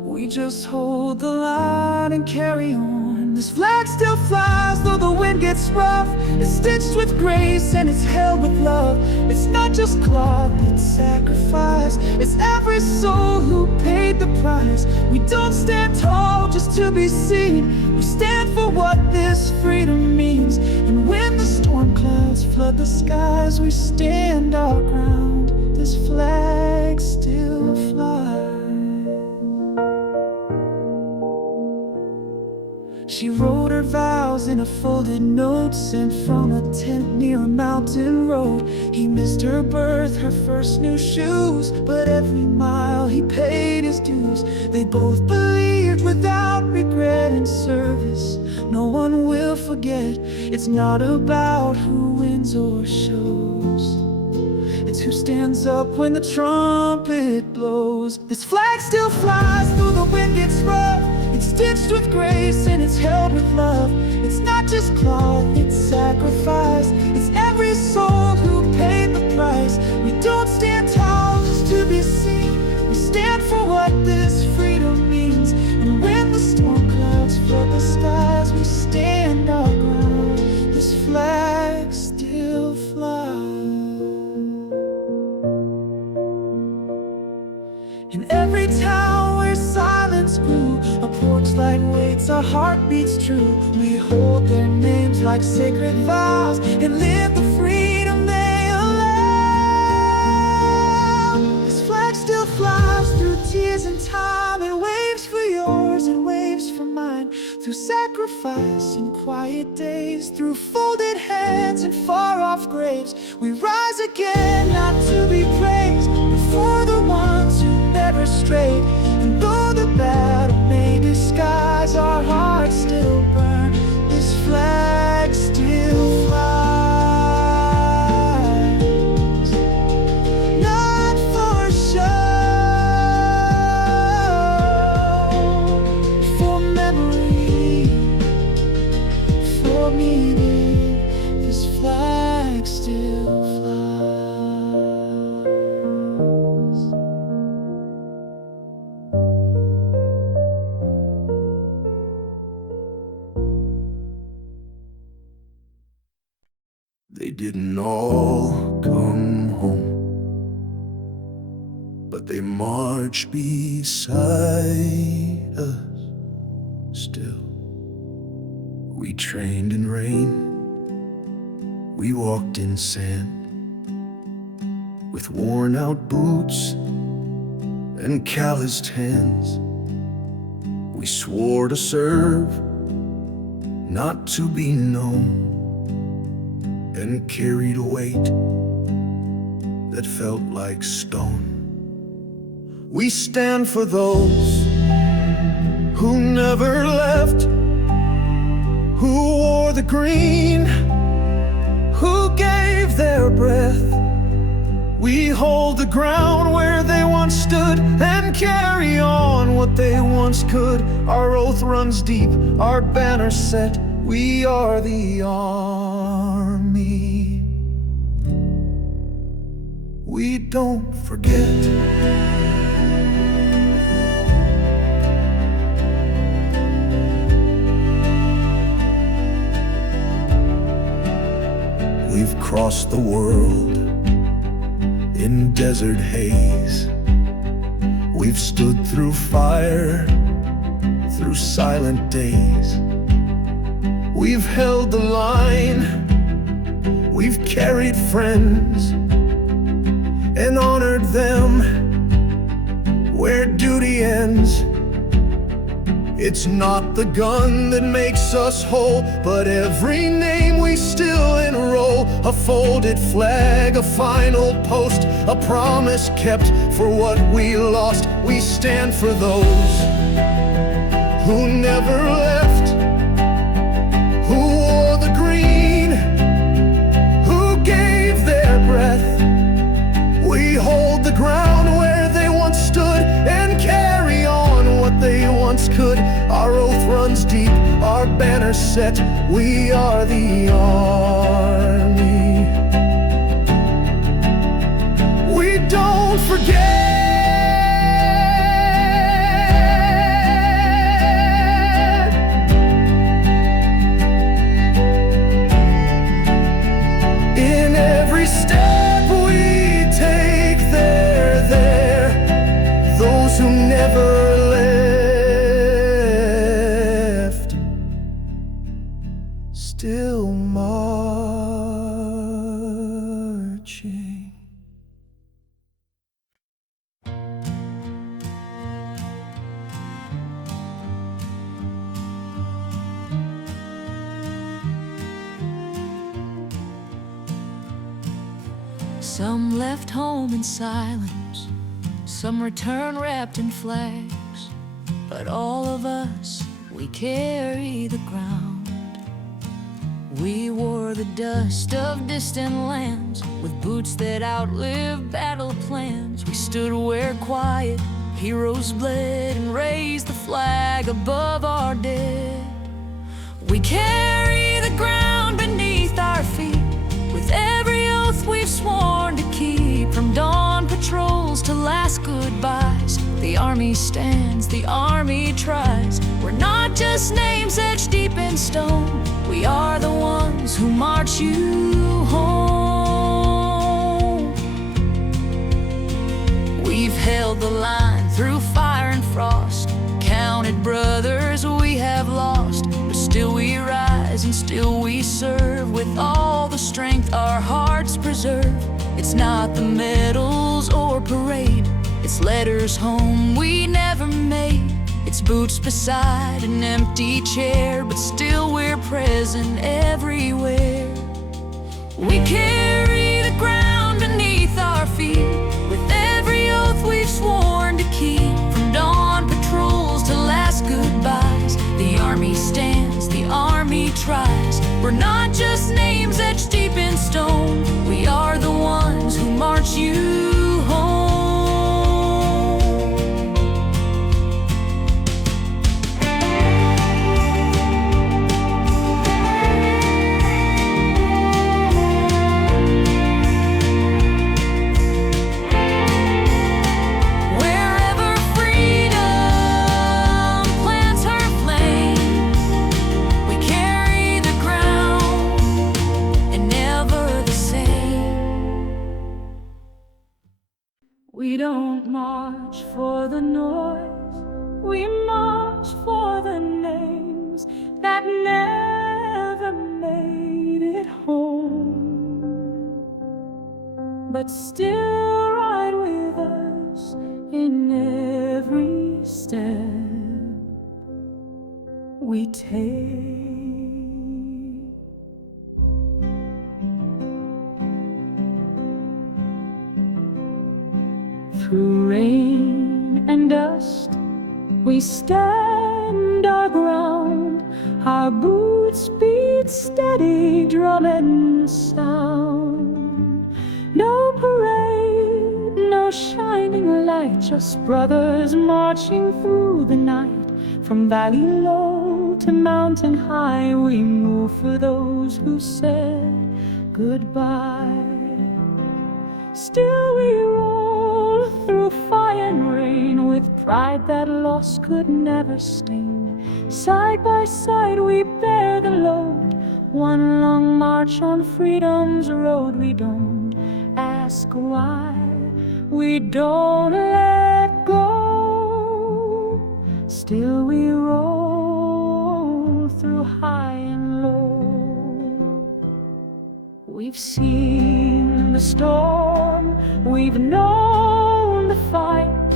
we just hold the line and carry on. This flag still flies though the wind gets rough. It's stitched with grace and it's held with love. It's not just cloth, it's sacrifice. It's every soul who paid the price. We don't stand tall just to be seen, we stand for what this freedom means. And when the storm clouds flood the skies, we stand our ground. This flag still flies. She wrote her vows in a folded note, sent from a tent near a mountain road. He missed her birth, her first new shoes, but every mile he paid his dues. They both believed without regret in service. No one will forget. It's not about who wins or shows, it's who stands up when the trumpet blows. This flag still flies though the wind gets rough. It's stitched with grace and it's held with love. It's not just cloth, it's sacrifice. It's every soul who paid the price. We don't stand tall just to be seen, we stand for what this freedom means. And when the storm clouds flood the skies, we stand our ground. This flag still flies. In every town where silence grew, a porch light waits, our heartbeats true. We hold their like sacred vows and live the freedom they allow. This flag still flies through tears and time. It waves for yours, it waves for mine. Through sacrifice and quiet days, through folded hands and far-off graves, we rise again, not to be praised, but for the ones who never strayed. And though the battle may disguise, our hearts still burn. This flag still flies, not for show, for memory, for meaning. This flag still flies. They didn't all come home, but they marched beside us still. We trained in rain, we walked in sand, with worn out boots and calloused hands. We swore to serve, not to be known, and carried a weight that felt like stone. We stand for those who never left, who wore the green, who gave their breath. We hold the ground where they once stood and carry on what they once could. Our oath runs deep, our banner set. We are the army. We don't forget. We've crossed the world in desert haze. We've stood through fire, through silent days. We've held the line, we've carried friends and honored them where duty ends. It's not the gun that makes us whole, but every name we still enroll. A folded flag, a final post, a promise kept for what we lost. We stand for those who never left, who wore the green, who gave their breath. We hold the ground where they once stood and carry on what they once could. Our oath runs deep, our banner set. We are the army. We don't forget. In every step we take, they're there. Those who never left, still marching. Some left home in silence, some return wrapped in flags, but all of us, we carry the ground. We wore the dust of distant lands with boots that outlived battle plans. We stood where quiet heroes bled and raised the flag above our dead. We carry the ground beneath our feet with every oath we've sworn to keep. From dawn patrols to last goodbyes, the army stands, the army tries. We're not just names etched deep in stone, we are the ones who march you home. We've held the line through fire and frost, counted brothers we have lost, but still we rise and still we serve with all the strength our hearts preserve. It's not the medals or parade, it's letters home we never made. It's boots beside an empty chair, but still we're present everywhere. We carry the ground beneath our feet with every oath we've sworn to keep. From dawn patrols to last goodbyes, the army stands, the army tries. We're not just names etched deep in stone, we are the ones who march you home. We don't march for the noise, we march for the names that never made it home, but still ride with us in every step we take. Through rain and dust, we stand our ground. Our boots beat steady, drumming sound. No parade, no shining light, just brothers marching through the night. From valley low to mountain high, we move for those who said goodbye. Still we roll through fire and rain with pride that loss could never stain. Side by side we bear the load, one long march on freedom's road. We don't ask why, we don't let go. Still we roll through high and low. We've seen the storm, we've known the fight,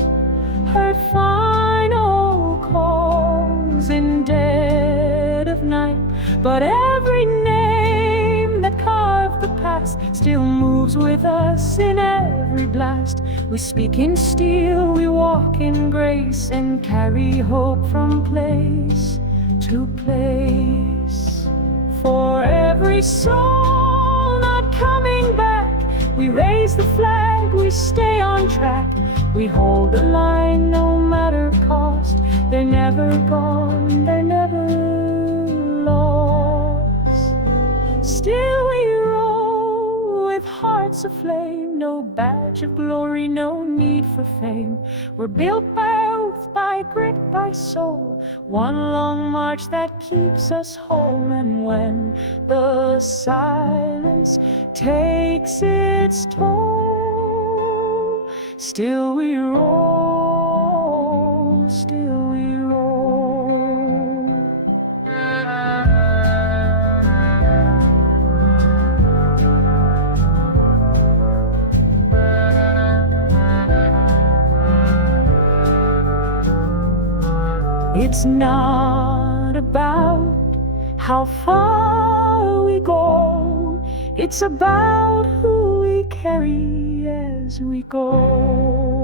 heard final calls in dead of night. But every name that carved the past still moves with us in every blast. We speak in steel, we walk in grace, and carry hope from place to place. For every soul not coming back, we raise the flag, we stay on track. We hold the line no matter cost. They're never gone, they're never lost. Still we roll with hearts aflame, no badge of glory, no need for fame. We're built by oath, by grit, by soul, one long march that keeps us whole. And when the silence takes its toll, still we roll, still we roll. It's not about how far we go, it's about who we carry as we go.